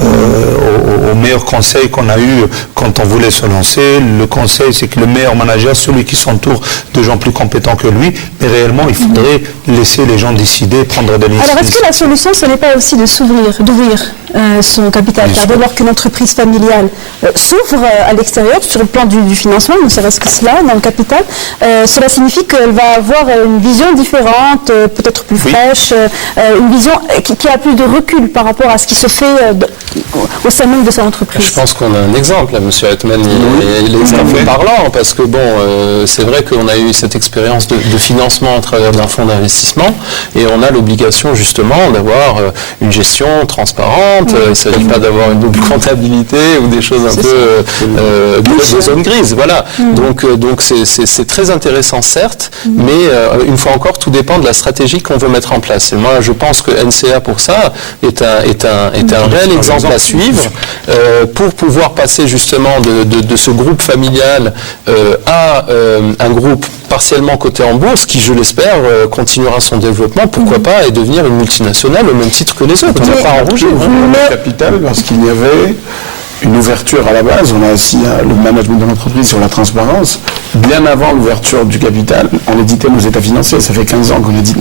aux meilleurs conseils qu'on a eu quand on voulait se lancer. Le conseil, c'est que le meilleur manager, celui qui s'entoure de gens plus compétents que lui, mais réellement, il faudrait laisser les gens décider, prendre de l'initiative. Alors, est-ce que la solution, ce n'est pas aussi d'ouvrir son capital, car dès lors qu'une entreprise familiale s'ouvre à l'extérieur, sur le plan du financement, ne serait-ce que cela, dans le capital, cela signifie qu'elle va avoir une vision différente, peut-être plus fraîche, une vision qui a plus de recul par rapport à ce qui se fait au sein même de son entreprise. Je pense qu'on a un exemple, là, M. Hetman, il est extrêmement parlant, parce que c'est vrai qu'on a eu cette expérience de financement à travers d'un fonds d'investissement, et on a l'obligation justement d'avoir une gestion transparente. Il ne s'agit pas d'avoir une double comptabilité ou des choses un peu de zone grise. Voilà. Donc c'est très intéressant, certes, mais une fois encore, tout dépend de la stratégie qu'on veut mettre en place. Et moi, je pense que NCA, pour ça, est un réel exemple à suivre pour pouvoir passer justement de ce groupe familial à un groupe partiellement coté en bourse, qui, je l'espère, continuera son développement, pourquoi pas, et devenir une multinationale au même titre que les autres. On ne va pas en rougir. Le capital, parce qu'il y avait une ouverture à la base, on a assis le management de l'entreprise sur la transparence. Bien avant l'ouverture du capital, on éditait nos états financiers. Ça fait 15 ans qu'on édite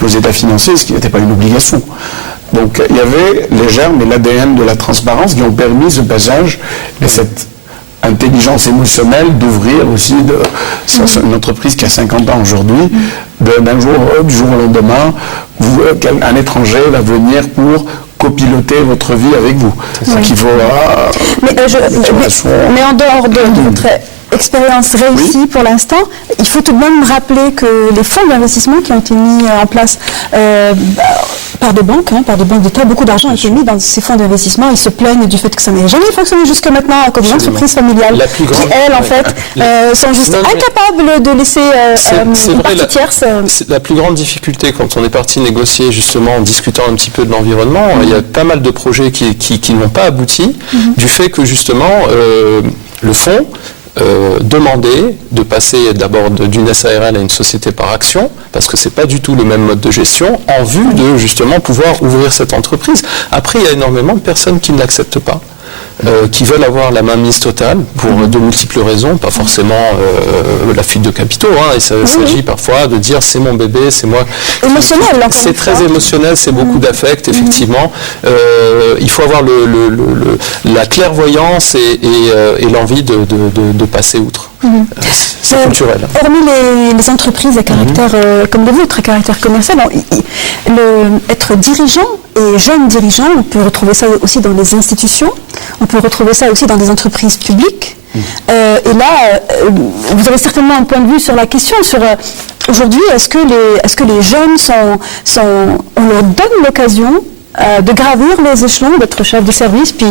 nos états financiers, ce qui n'était pas une obligation. Donc il y avait les germes et l'ADN de la transparence qui ont permis ce passage et cette intelligence émotionnelle d'ouvrir aussi une entreprise qui a 50 ans aujourd'hui, du jour au lendemain, un étranger va venir pour copiloter votre vie avec vous. Donc il faut... mais en dehors de votre expérience réussie pour l'instant. Il faut tout de même rappeler que les fonds d'investissement qui ont été mis en place par des banques d'État, beaucoup d'argent a été mis dans ces fonds d'investissement. Ils se plaignent du fait que ça n'a jamais fonctionné jusque maintenant à cause des entreprises familiales qui, elles, en fait, sont juste incapables de laisser une partie tierce. La plus grande difficulté quand on est parti négocier, justement, en discutant un petit peu de l'environnement, il y a pas mal de projets qui n'ont pas abouti, du fait que, justement, le fonds demander de passer d'abord d'une SARL à une société par action, parce que c'est pas du tout le même mode de gestion, en vue de justement pouvoir ouvrir cette entreprise. Après, il y a énormément de personnes qui ne l'acceptent pas. Qui veulent avoir la mainmise totale pour de multiples raisons, pas forcément la fuite de capitaux, et ça s'agit parfois de dire c'est mon bébé, c'est moi. Émotionnel, c'est très émotionnel, c'est beaucoup d'affect, effectivement. Il faut avoir la clairvoyance et l'envie de passer outre. C'est culturel. Hormis les entreprises à caractère comme les vôtres, à caractère commercial, être dirigeant et jeune dirigeant, on peut retrouver ça aussi dans les institutions, on peut retrouver ça aussi dans des entreprises publiques. Et là, vous avez certainement un point de vue sur la question, sur aujourd'hui, est-ce que les jeunes on leur donne l'occasion de gravir les échelons, d'être chef de service, puis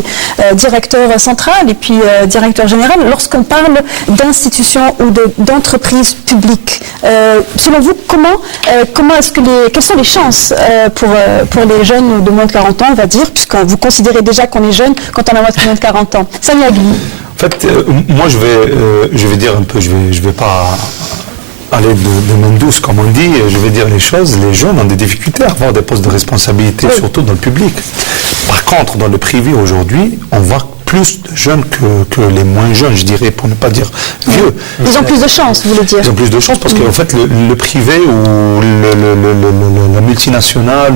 directeur central et puis directeur général, lorsqu'on parle d'institutions ou d'entreprises publiques. Selon vous, quelles sont les chances pour les jeunes de moins de 40 ans, on va dire, puisque vous considérez déjà qu'on est jeune quand on a moins de 40 ans. Samia Agli. En fait, moi je vais dire un peu, je vais pas aller de main douce, comme on dit, je vais dire les choses, les jeunes ont des difficultés à avoir des postes de responsabilité, surtout dans le public. Par contre, dans le privé aujourd'hui, on voit plus de jeunes que les moins jeunes, je dirais, pour ne pas dire vieux. Ils ont plus de chance, vous voulez dire? Ils ont plus de chance parce qu'en fait, le privé ou la multinationale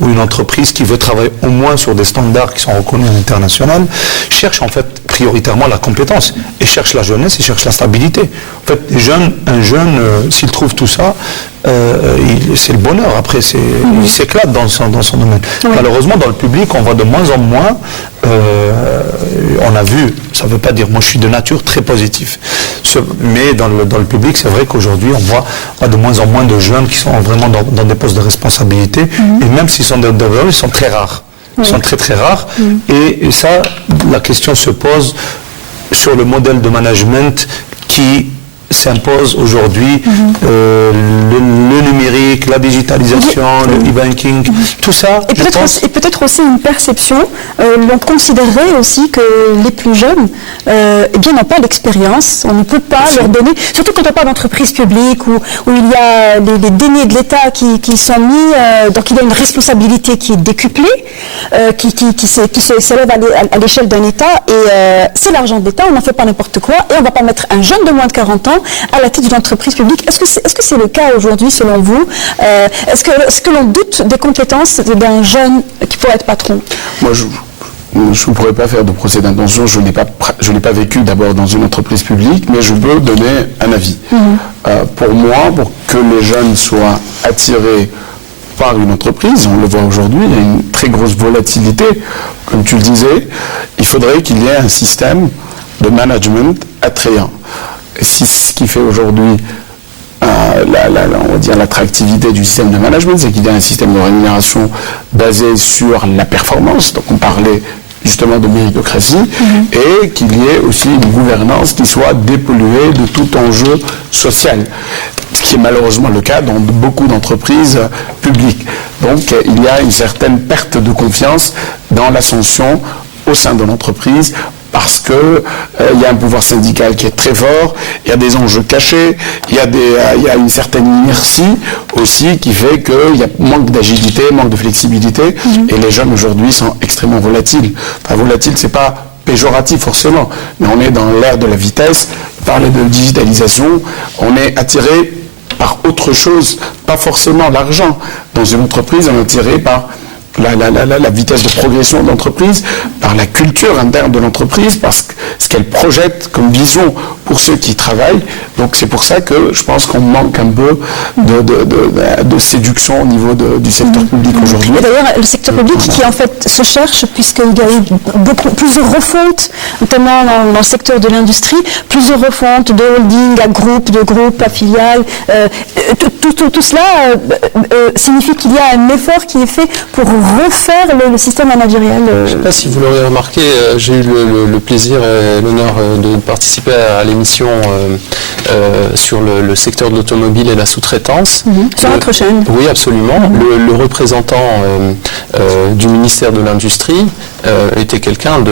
ou une entreprise qui veut travailler au moins sur des standards qui sont reconnus à l'international cherche en fait prioritairement la compétence et cherche la jeunesse et cherche la stabilité. En fait, un jeune, s'il trouve tout ça, c'est le bonheur. Après, il s'éclate dans son domaine. Oui. Malheureusement, dans le public, on voit de moins en moins. On a vu, ça ne veut pas dire, moi je suis de nature très positif, mais dans le public, c'est vrai qu'aujourd'hui, on voit de moins en moins de jeunes qui sont vraiment dans des postes de responsabilité, et même s'ils sont ils sont très rares. Ils sont très très rares, et ça, la question se pose sur le modèle de management qui s'impose aujourd'hui, le numérique, la digitalisation, le e-banking, tout ça. Et peut-être aussi une perception, l'on considérerait aussi que les plus jeunes n'ont pas l'expérience, on ne peut pas leur donner, surtout quand on parle d'entreprise publique où il y a les deniers de l'État qui sont mis, donc il y a une responsabilité qui est décuplée, qui s'élève à l'échelle d'un État, et c'est l'argent de l'État, on n'en fait pas n'importe quoi, et on ne va pas mettre un jeune de moins de 40 ans à la tête d'une entreprise publique. Est-ce que c'est le cas aujourd'hui selon vous? Est-ce que l'on doute des compétences d'un jeune qui pourrait être patron? Moi, je ne pourrais pas faire de procès d'intention, je n'ai pas vécu d'abord dans une entreprise publique, mais je peux donner un avis. Pour moi, pour que les jeunes soient attirés par une entreprise, on le voit aujourd'hui, il y a une très grosse volatilité, comme tu le disais, il faudrait qu'il y ait un système de management attrayant. Ce qui fait aujourd'hui on va dire l'attractivité du système de management, c'est qu'il y a un système de rémunération basé sur la performance. Donc on parlait justement de méritocratie, et qu'il y ait aussi une gouvernance qui soit dépolluée de tout enjeu social, ce qui est malheureusement le cas dans beaucoup d'entreprises publiques. Donc il y a une certaine perte de confiance dans l'ascension au sein de l'entreprise, parce que il y a un pouvoir syndical qui est très fort, il y a des enjeux cachés, il y a une certaine inertie aussi qui fait qu'il y a manque d'agilité, manque de flexibilité, et les jeunes aujourd'hui sont extrêmement volatiles. Enfin, volatile, c'est pas péjoratif forcément, mais on est dans l'ère de la vitesse, parler de digitalisation, on est attiré par autre chose, pas forcément l'argent. Dans une entreprise, on est attiré par la vitesse de progression de l'entreprise, par la culture interne de l'entreprise, par ce qu'elle projette comme vision pour ceux qui travaillent. Donc c'est pour ça que je pense qu'on manque un peu de séduction au niveau du secteur public aujourd'hui. Et d'ailleurs, le secteur public qui en fait se cherche, puisqu'il y a eu plusieurs refontes, notamment dans le secteur de l'industrie, plusieurs refontes de holding à groupe, de groupe à filiales. Tout cela signifie qu'il y a un effort qui est fait pour refaire le système managérial. Je ne sais pas si vous l'aurez remarqué, j'ai eu le plaisir et l'honneur de participer à l'émission sur le secteur de l'automobile et la sous-traitance. Sur votre chaîne. Oui, absolument. Le représentant du ministère de l'Industrie était quelqu'un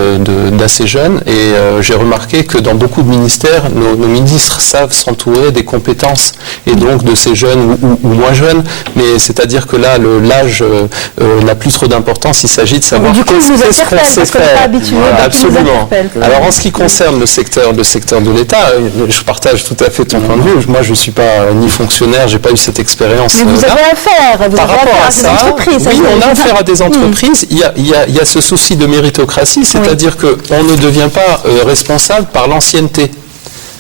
d'assez jeune et j'ai remarqué que dans beaucoup de ministères, nos ministres savent s'entourer des compétences et donc de ces jeunes ou moins jeunes, mais c'est-à-dire que là, l'âge n'a plus trop d'importance, il s'agit de savoir qu'est-ce qu'on sait faire. Voilà, absolument. Alors en ce qui concerne le secteur de l'État, je partage tout à fait ton point de vue. Moi, je ne suis pas ni fonctionnaire, j'ai pas eu cette expérience. Mais vous avez affaire, par rapport à ça, entreprises. Oui, on a affaire à des entreprises. Il y a ce souci de méritocratie, c'est-à-dire qu'on ne devient pas responsable par l'ancienneté.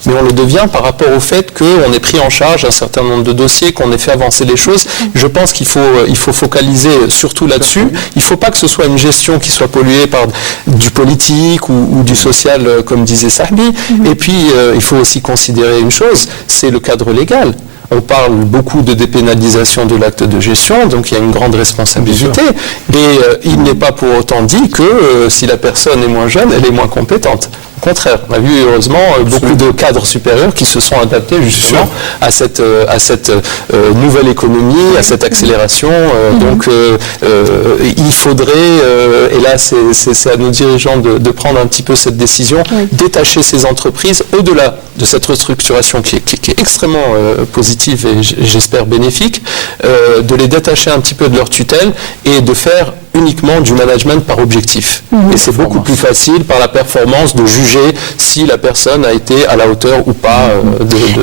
Mais on le devient par rapport au fait qu'on ait pris en charge un certain nombre de dossiers, qu'on ait fait avancer les choses. Je pense qu'il faut focaliser surtout là-dessus. Il ne faut pas que ce soit une gestion qui soit polluée par du politique ou du social, comme disait Sahbi. Et puis, il faut aussi considérer une chose, c'est le cadre légal. On parle beaucoup de dépénalisation de l'acte de gestion, donc il y a une grande responsabilité. Et il n'est pas pour autant dit que si la personne est moins jeune, elle est moins compétente. Au contraire, on a vu heureusement beaucoup de cadres supérieurs qui se sont adaptés justement à cette nouvelle économie, à cette accélération. Donc il faudrait, et là c'est à nos dirigeants de prendre un petit peu cette décision, détacher ces entreprises au-delà de cette restructuration qui est extrêmement positive et j'espère bénéfique, de les détacher un petit peu de leur tutelle et de faire uniquement du management par objectif. Et c'est beaucoup plus facile par la performance de juger si la personne a été à la hauteur ou pas.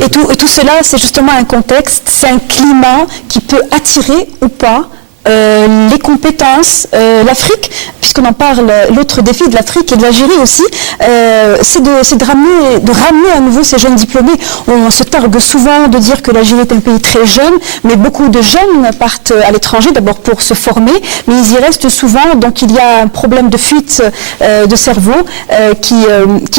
Et tout cela, c'est justement un contexte, c'est un climat qui peut attirer ou pas les compétences, l'Afrique, puisqu'on en parle, l'autre défi de l'Afrique et de l'Algérie aussi, c'est de ramener à nouveau ces jeunes diplômés. On se targue souvent de dire que l'Algérie est un pays très jeune, mais beaucoup de jeunes partent à l'étranger d'abord pour se former, mais ils y restent souvent, donc il y a un problème de fuite de cerveau qui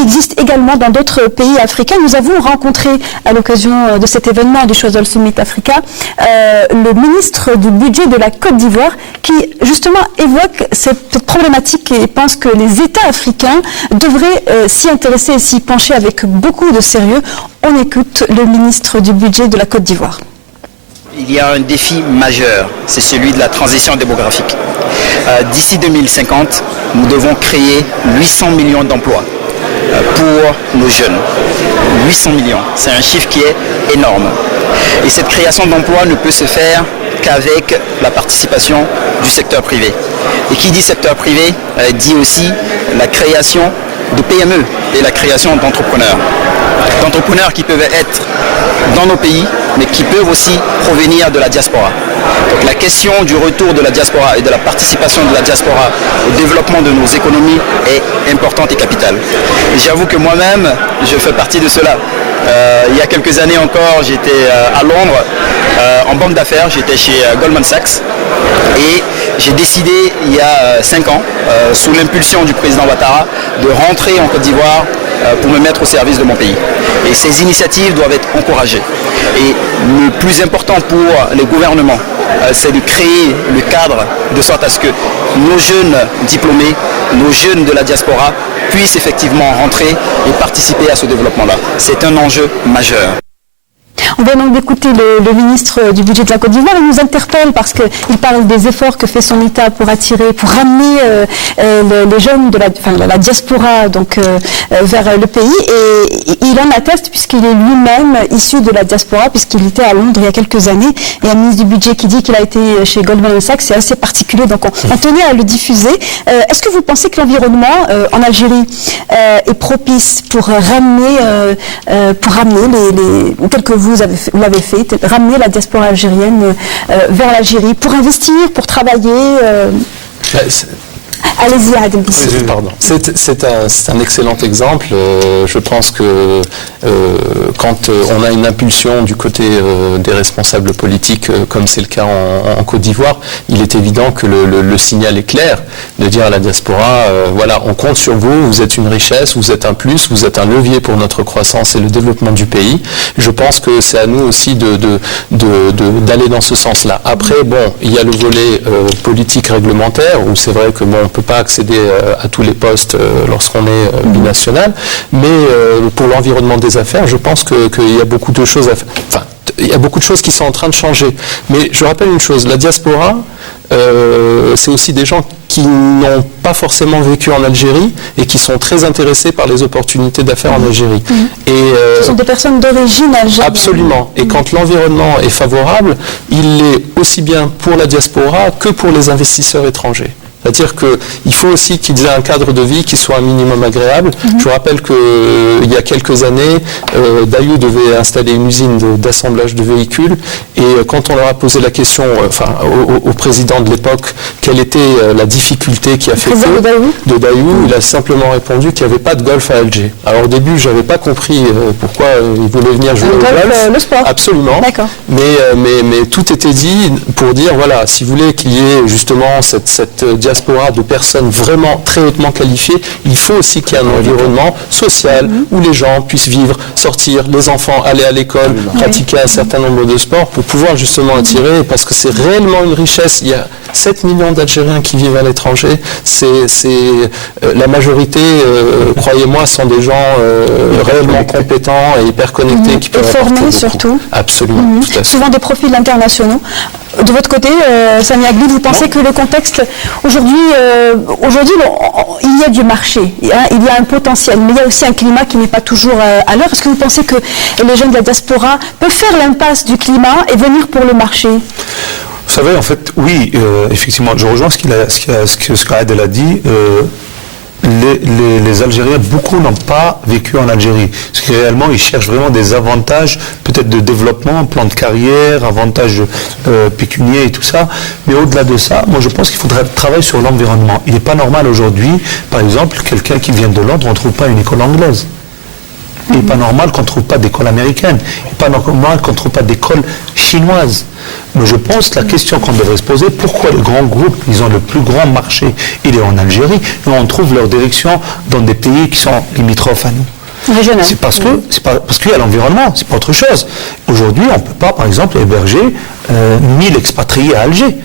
existe également dans d'autres pays africains. Nous avons rencontré à l'occasion de cet événement du Choiseul Summit Africa le ministre du budget de la Côte d'Ivoire qui justement évoque cette problématique et pense que les États africains devraient s'y intéresser et s'y pencher avec beaucoup de sérieux. On écoute le ministre du budget de la Côte d'Ivoire. Il y a un défi majeur, c'est celui de la transition démographique. D'ici 2050, nous devons créer 800 millions d'emplois pour nos jeunes. 800 millions, c'est un chiffre qui est énorme. Et cette création d'emplois ne peut se faire qu'avec la participation du secteur privé. Et qui dit secteur privé dit aussi la création de PME et la création d'entrepreneurs. D'entrepreneurs qui peuvent être dans nos pays, mais qui peuvent aussi provenir de la diaspora. Donc la question du retour de la diaspora et de la participation de la diaspora au développement de nos économies est importante et capitale. Et j'avoue que moi-même, je fais partie de cela. Il y a quelques années encore, j'étais à Londres en banque d'affaires, j'étais chez Goldman Sachs et j'ai décidé il y a 5 ans, sous l'impulsion du président Ouattara, de rentrer en Côte d'Ivoire pour me mettre au service de mon pays. Et ces initiatives doivent être encouragées. Et le plus important pour les gouvernements, c'est de créer le cadre de sorte à ce que nos jeunes diplômés, nos jeunes de la diaspora puissent effectivement rentrer et participer à ce développement-là. C'est un enjeu majeur. On vient donc d'écouter le ministre du budget de la Côte d'Ivoire. Il nous interpelle parce qu'il parle des efforts que fait son État pour ramener les jeunes de la diaspora donc, vers le pays. Et il en atteste puisqu'il est lui-même issu de la diaspora, puisqu'il était à Londres il y a quelques années. Et un ministre du budget qui dit qu'il a été chez Goldman Sachs, c'est assez particulier. Donc on tenait à le diffuser. Est-ce que vous pensez que l'environnement en Algérie est propice pour ramener les tel que vous l'avez fait, ramener la diaspora algérienne vers l'Algérie pour investir, pour travailler Allez-y, Adel Bissi. Pardon. C'est un excellent exemple. Je pense que quand on a une impulsion du côté des responsables politiques, comme c'est le cas en Côte d'Ivoire, il est évident que le signal est clair de dire à la diaspora, voilà, on compte sur vous, vous êtes une richesse, vous êtes un plus, vous êtes un levier pour notre croissance et le développement du pays. Je pense que c'est à nous aussi d'aller dans ce sens-là. Après, bon, il y a le volet politique réglementaire, où c'est vrai que bon, on ne peut pas accéder à tous les postes lorsqu'on est binational, mais pour l'environnement des affaires, je pense qu'il y a beaucoup de choses à faire. Enfin, il y a beaucoup de choses qui sont en train de changer. Mais je rappelle une chose, la diaspora, c'est aussi des gens qui n'ont pas forcément vécu en Algérie et qui sont très intéressés par les opportunités d'affaires en Algérie. Ce sont des personnes d'origine algérienne. Absolument. Et quand l'environnement est favorable, il l'est aussi bien pour la diaspora que pour les investisseurs étrangers. C'est-à-dire qu'il faut aussi qu'ils aient un cadre de vie qui soit un minimum agréable. Je vous rappelle qu'il y a quelques années, Daewoo devait installer une usine d'assemblage de véhicules et quand on leur a posé la question au président de l'époque, quelle était la difficulté qui a fait que de Daewoo, il a simplement répondu qu'il n'y avait pas de golf à Alger. Alors au début, je n'avais pas compris pourquoi il voulait venir jouer au golf. Le sport. Absolument. D'accord. Mais tout était dit pour dire, voilà, si vous voulez qu'il y ait justement cette diaspora de personnes vraiment très hautement qualifiées, il faut aussi qu'il y ait un environnement social où les gens puissent vivre, sortir, les enfants aller à l'école, pratiquer un certain nombre de sports pour pouvoir justement attirer, parce que c'est réellement une richesse. Il y a 7 millions d'Algériens qui vivent à l'étranger. La majorité, croyez-moi, sont des gens réellement compétents et hyper connectés qui peuvent apporter beaucoup. Surtout. Absolument. Tout à fait. Souvent des profils internationaux. De votre côté, Sami Agli, vous pensez que le contexte aujourd'hui, il y a du marché, il y a un potentiel, mais il y a aussi un climat qui n'est pas toujours à l'heure. Est-ce que vous pensez que les jeunes de la diaspora peuvent faire l'impasse du climat et venir pour le marché ? Vous savez, en fait, oui, effectivement, je rejoins ce qu'Adel a dit. Les Algériens, beaucoup n'ont pas vécu en Algérie. Parce que réellement, ils cherchent vraiment des avantages, peut-être de développement, plan de carrière, avantages pécuniaires et tout ça. Mais au-delà de ça, moi je pense qu'il faudrait travailler sur l'environnement. Il n'est pas normal aujourd'hui, par exemple, quelqu'un qui vient de Londres, on ne trouve pas une école anglaise. Il n'est pas normal qu'on ne trouve pas d'école américaine. Il n'est pas normal qu'on ne trouve pas d'école chinoise. Mais je pense que la question qu'on devrait se poser, pourquoi les grands groupes, ils ont le plus grand marché, il est en Algérie, et on trouve leur direction dans des pays qui sont limitrophes à nous. Régional. C'est parce qu'il y a l'environnement, c'est pas autre chose. Aujourd'hui, on ne peut pas, par exemple, héberger 1000 expatriés à Alger.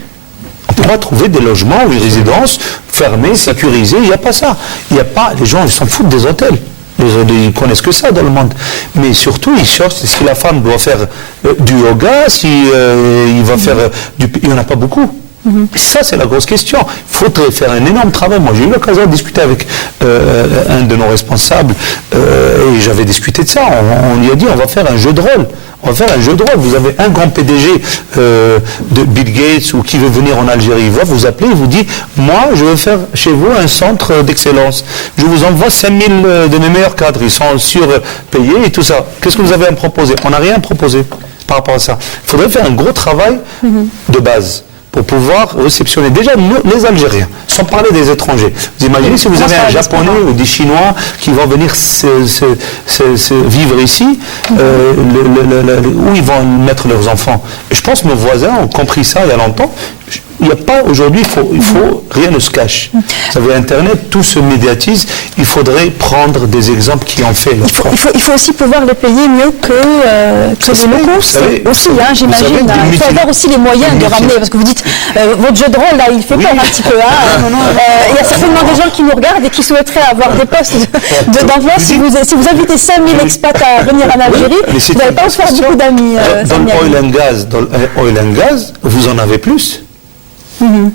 On ne peut pas trouver des logements ou des résidences fermées, sécurisées, il n'y a pas ça. Il n'y a pas, les gens, ils s'en foutent des hôtels. Ils connaissent que ça dans le monde. Mais surtout, ils cherchent si la femme doit faire du yoga, si il va faire il n'y en a pas beaucoup. Ça, c'est la grosse question. Il faudrait faire un énorme travail. Moi, j'ai eu l'occasion de discuter avec un de nos responsables et j'avais discuté de ça. On lui a dit, on va faire un jeu de rôle. On va faire un jeu de rôle. Vous avez un grand PDG de Bill Gates ou qui veut venir en Algérie. Il va vous appeler, il vous dit, moi, je veux faire chez vous un centre d'excellence. Je vous envoie 5000 de mes meilleurs cadres. Ils sont surpayés et tout ça. Qu'est-ce que vous avez à me proposer? On n'a rien proposé par rapport à ça. Il faudrait faire un gros travail de base pour pouvoir réceptionner déjà les Algériens, sans parler des étrangers. Vous imaginez si vous avez un Japonais ou des Chinois qui vont venir vivre ici, où ils vont mettre leurs enfants. Et je pense que nos voisins ont compris ça il y a longtemps. Il n'y a pas aujourd'hui, rien ne se cache. Vous savez, Internet, tout se médiatise. Il faudrait prendre des exemples qui en fait. Il faut aussi pouvoir les payer mieux que les locaux. Aussi, j'imagine. Il faut avoir aussi les moyens de ramener. Parce que vous dites, votre jeu de rôle, là, il fait peur un petit peu. Il y a certainement des gens qui nous regardent et qui souhaiteraient avoir des postes d'emploi. Si vous invitez 5000 expats à venir en Algérie, vous n'allez pas se faire beaucoup d'amis. Dans l'oil and gas, vous en avez plus.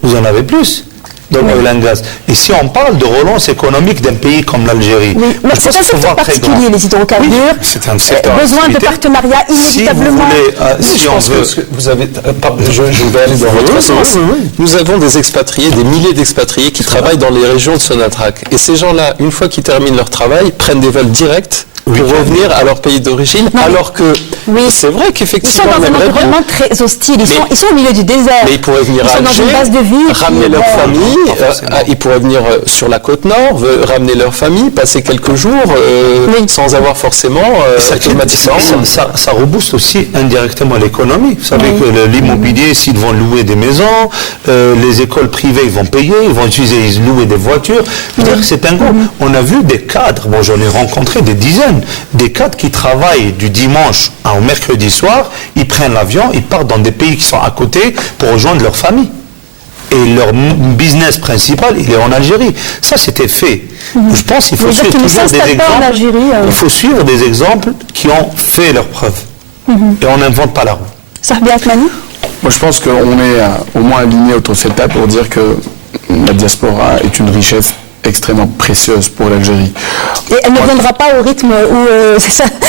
Vous en avez plus dans l'oil and gas. Et si on parle de relance économique d'un pays comme l'Algérie, c'est un secteur particulier, les hydrocarbures. C'est un secteur besoin de partenariats inévitablement. Je vais aller dans votre sens. Nous avons des expatriés, des milliers d'expatriés qui travaillent dans les régions de Sonatrach. Et ces gens-là, une fois qu'ils terminent leur travail, prennent des vols directs pour revenir à leur pays d'origine, alors que c'est vrai qu'effectivement, ils sont dans un environnement très hostile, ils sont au milieu du désert. Mais ils pourraient venir à Alger, ramener leur famille, ils pourraient venir sur la côte nord, ramener leur famille, passer quelques jours sans avoir forcément automatiquement... Ça rebooste aussi indirectement l'économie. Vous savez que l'immobilier, s'ils vont louer des maisons, les écoles privées ils vont payer, ils vont louer des voitures. C'est un gros. On a vu des cadres, bon, j'en ai rencontré des dizaines, des cadres qui travaillent du dimanche au mercredi soir, ils prennent l'avion, ils partent dans des pays qui sont à côté pour rejoindre leur famille. Et leur business principal, il est en Algérie. Ça, c'était fait. Je pense qu'il faut suivre toujours des exemples. Il faut suivre des exemples qui ont fait leurs preuves. Et on n'invente pas la roue. Sarbi Atmani ? Moi, je pense qu'on est au moins aligné autour de cette table pour dire que la diaspora est une richesse extrêmement précieuse pour l'Algérie. Et elle ne viendra pas au rythme où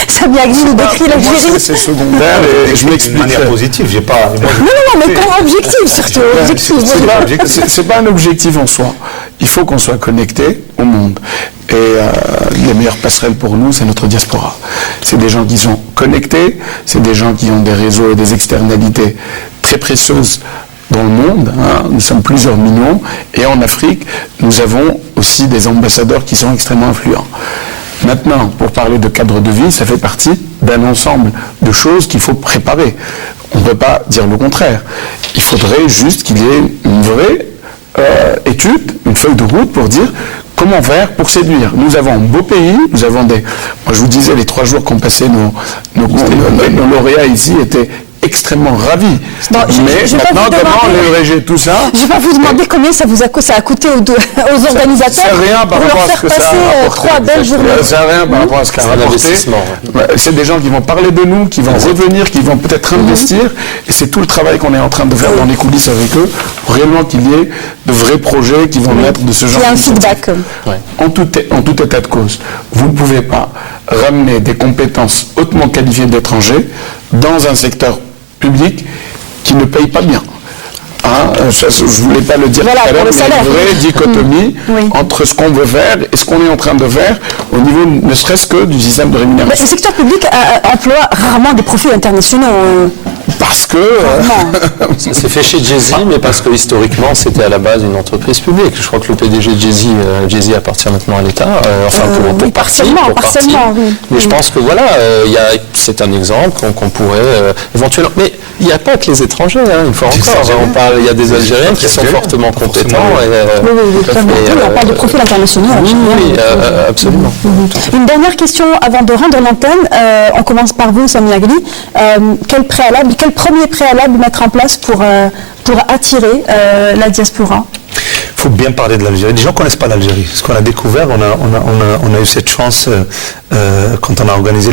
Samia Agli nous décrit l'Algérie. Moi, c'est secondaire et je m'explique. De manière positive, j'ai pas... Non, mais comme objectif surtout. C'est pas un objectif en soi. Il faut qu'on soit connecté au monde. Et les meilleures passerelles pour nous, c'est notre diaspora. C'est des gens qui sont connectés, c'est des gens qui ont des réseaux et des externalités très précieuses dans le monde, nous sommes plusieurs millions, et en Afrique, nous avons aussi des ambassadeurs qui sont extrêmement influents. Maintenant, pour parler de cadre de vie, ça fait partie d'un ensemble de choses qu'il faut préparer. On ne peut pas dire le contraire. Il faudrait juste qu'il y ait une vraie étude, une feuille de route pour dire comment faire pour séduire. Nous avons un beau pays, nous avons des... Moi, je vous disais, les 3 jours qu'ont passé nos lauréats ici étaient extrêmement ravis. Mais maintenant, comment leverager tout ça? Je ne vais pas vous demander combien ça a coûté aux organisateurs. C'est rien par rapport à ce que ça a apporté. 3 belles journées. C'est rien par rapport à ce qu'a rapporté. C'est des gens qui vont parler de nous, qui vont revenir, qui vont peut-être investir. Et c'est tout le travail qu'on est en train de faire dans les coulisses avec eux, pour réellement qu'il y ait de vrais projets qui vont naître de ce genre. Il y a un feedback. En tout état de cause, vous ne pouvez pas ramener des compétences hautement qualifiées d'étrangers dans un secteur public qui ne paye pas bien. Je ne voulais pas le dire tout à l'heure, mais il y a une vraie dichotomie entre ce qu'on veut faire et ce qu'on est en train de faire au niveau ne serait-ce que du système de rémunération. Le secteur public emploie rarement des profils internationaux. Parce que... Ça s'est fait chez Jay-Z, mais parce que historiquement, c'était à la base une entreprise publique. Je crois que le PDG de Jay-Z appartient maintenant à l'État, pour partiellement. Mais je pense que voilà, c'est un exemple qu'on pourrait éventuellement... Mais il n'y a pas que les étrangers, une fois encore. Il y a des Algériens qui sont fortement compétents. On parle de profils internationaux. Oui, absolument. Une dernière question avant de rendre l'antenne. On commence par vous, Samia Agli. Quel premier préalable mettre en place pour attirer la diaspora? Il faut bien parler de l'Algérie. Les gens ne connaissent pas l'Algérie. Ce qu'on a découvert, on a eu cette chance quand on a organisé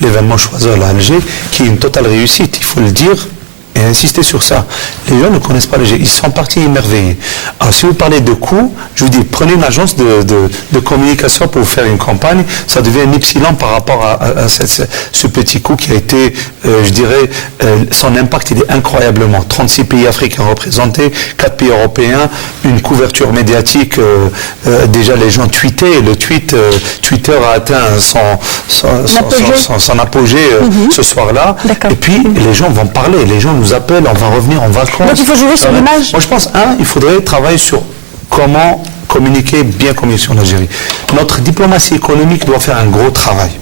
l'événement Choiseul à Alger, qui est une totale réussite, il faut le dire. Et insister sur ça. Les gens ne connaissent pas l'Algérie. Ils sont partis émerveillés. Alors, si vous parlez de coûts, je vous dis, prenez une agence de communication pour vous faire une campagne. Ça devient un epsilon par rapport à ce petit coût qui a été, je dirais, son impact, il est incroyablement. 36 pays africains représentés, 4 pays européens, une couverture médiatique. Déjà, les gens tweetaient. Twitter a atteint son apogée ce soir-là. Et puis, les gens vont parler. Les gens nous appellent, on va revenir en vacances. Donc il faut jouer sur l'image. Moi je pense, il faudrait travailler sur comment bien communiquer sur l'Algérie. Notre diplomatie économique doit faire un gros travail.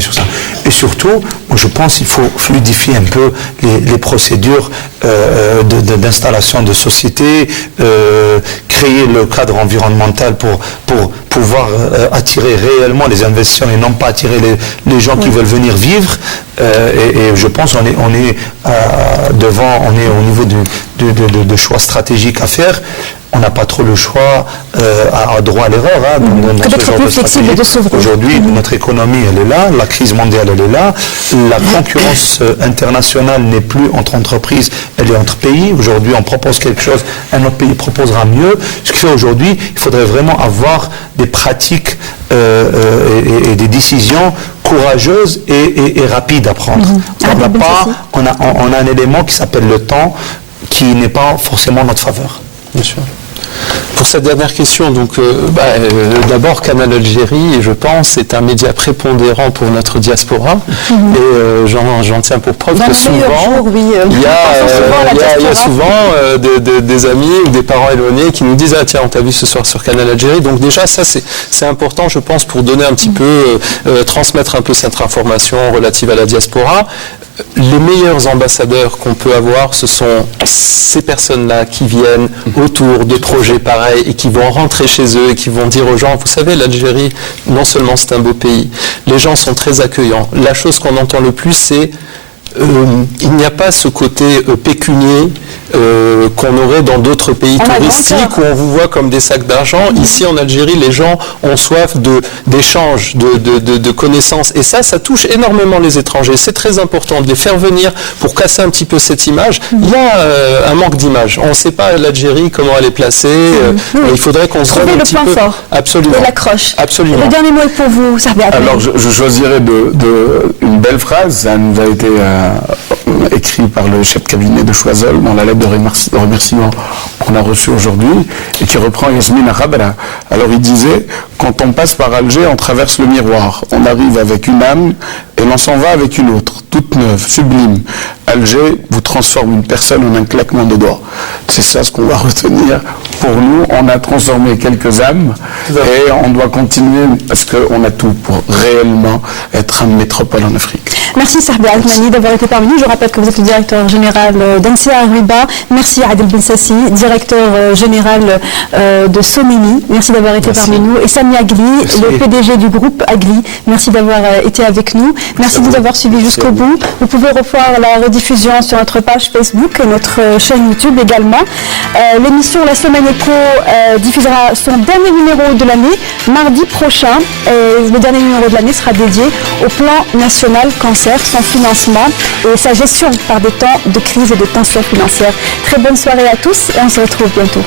Sur ça. Et surtout, moi je pense qu'il faut fluidifier un peu les procédures d'installation de sociétés, créer le cadre environnemental pour pouvoir attirer réellement les investisseurs et non pas attirer les gens qui veulent venir vivre. Et je pense qu'on est au niveau de choix stratégiques à faire. On n'a pas trop le choix à droit à l'erreur. Peut-être plus flexible de s'ouvrir. Aujourd'hui, notre économie, elle est là, la crise mondiale, elle est là, la concurrence internationale n'est plus entre entreprises, elle est entre pays. Aujourd'hui, on propose quelque chose, un autre pays proposera mieux. Ce qui fait aujourd'hui, il faudrait vraiment avoir des pratiques et des décisions courageuses et rapides à prendre. On a un élément qui s'appelle le temps, qui n'est pas forcément en notre faveur. Bien sûr. Pour cette dernière question, donc d'abord Canal Algérie, je pense, est un média prépondérant pour notre diaspora. Et j'en tiens pour preuve que souvent, il y a souvent des amis ou des parents éloignés qui nous disent « Ah tiens, on t'a vu ce soir sur Canal Algérie ». Donc déjà, ça c'est important, je pense, pour donner un petit peu, transmettre un peu cette information relative à la diaspora. Les meilleurs ambassadeurs qu'on peut avoir, ce sont ces personnes-là qui viennent autour de projets pareils et qui vont rentrer chez eux et qui vont dire aux gens, vous savez, l'Algérie, non seulement c'est un beau pays, les gens sont très accueillants. La chose qu'on entend le plus, c'est il n'y a pas ce côté pécunier qu'on aurait dans d'autres pays touristiques où on vous voit comme des sacs d'argent. Ici en Algérie, les gens ont soif d'échanges, de connaissances. Et ça touche énormément les étrangers. C'est très important de les faire venir pour casser un petit peu cette image. Il y a un manque d'image. On ne sait pas l'Algérie, comment elle est placée. Il faudrait qu'on se donne un petit peu... fort. Absolument. De l'accroche. Absolument. Le dernier mot est pour vous, Sarbia. Alors je choisirais une belle phrase. Ça nous a été écrit par le chef de cabinet de Choiseul dans la lettre de remerciement qu'on a reçue aujourd'hui et qui reprend Yasmine Arabala. Alors il disait, quand on passe par Alger, on traverse le miroir. On arrive avec une âme et l'on s'en va avec une autre, toute neuve, sublime. Alger vous transforme une personne en un claquement de doigts. C'est ça ce qu'on va retenir. Pour nous, on a transformé quelques âmes et on doit continuer parce qu'on a tout pour réellement être une métropole en Afrique. Merci Sarbia Almani d'avoir été parmi nous. Je rappelle que vous êtes le directeur général d'NCA Riba. Merci Adel Bensassi, directeur général de Someni. Merci d'avoir été parmi nous. Et Sami Agli, le PDG du groupe Agli. Merci d'avoir été avec nous. Merci de nous avoir suivis jusqu'au bout. Vous pouvez revoir la rediffusion sur notre page Facebook et notre chaîne YouTube également. L'émission La Semaine Éco diffusera son dernier numéro de l'année mardi prochain. Le dernier numéro de l'année sera dédié au plan national cancer, son financement et sa gestion par des temps de crise et de tensions financières. Très bonne soirée à tous et on se retrouve bientôt.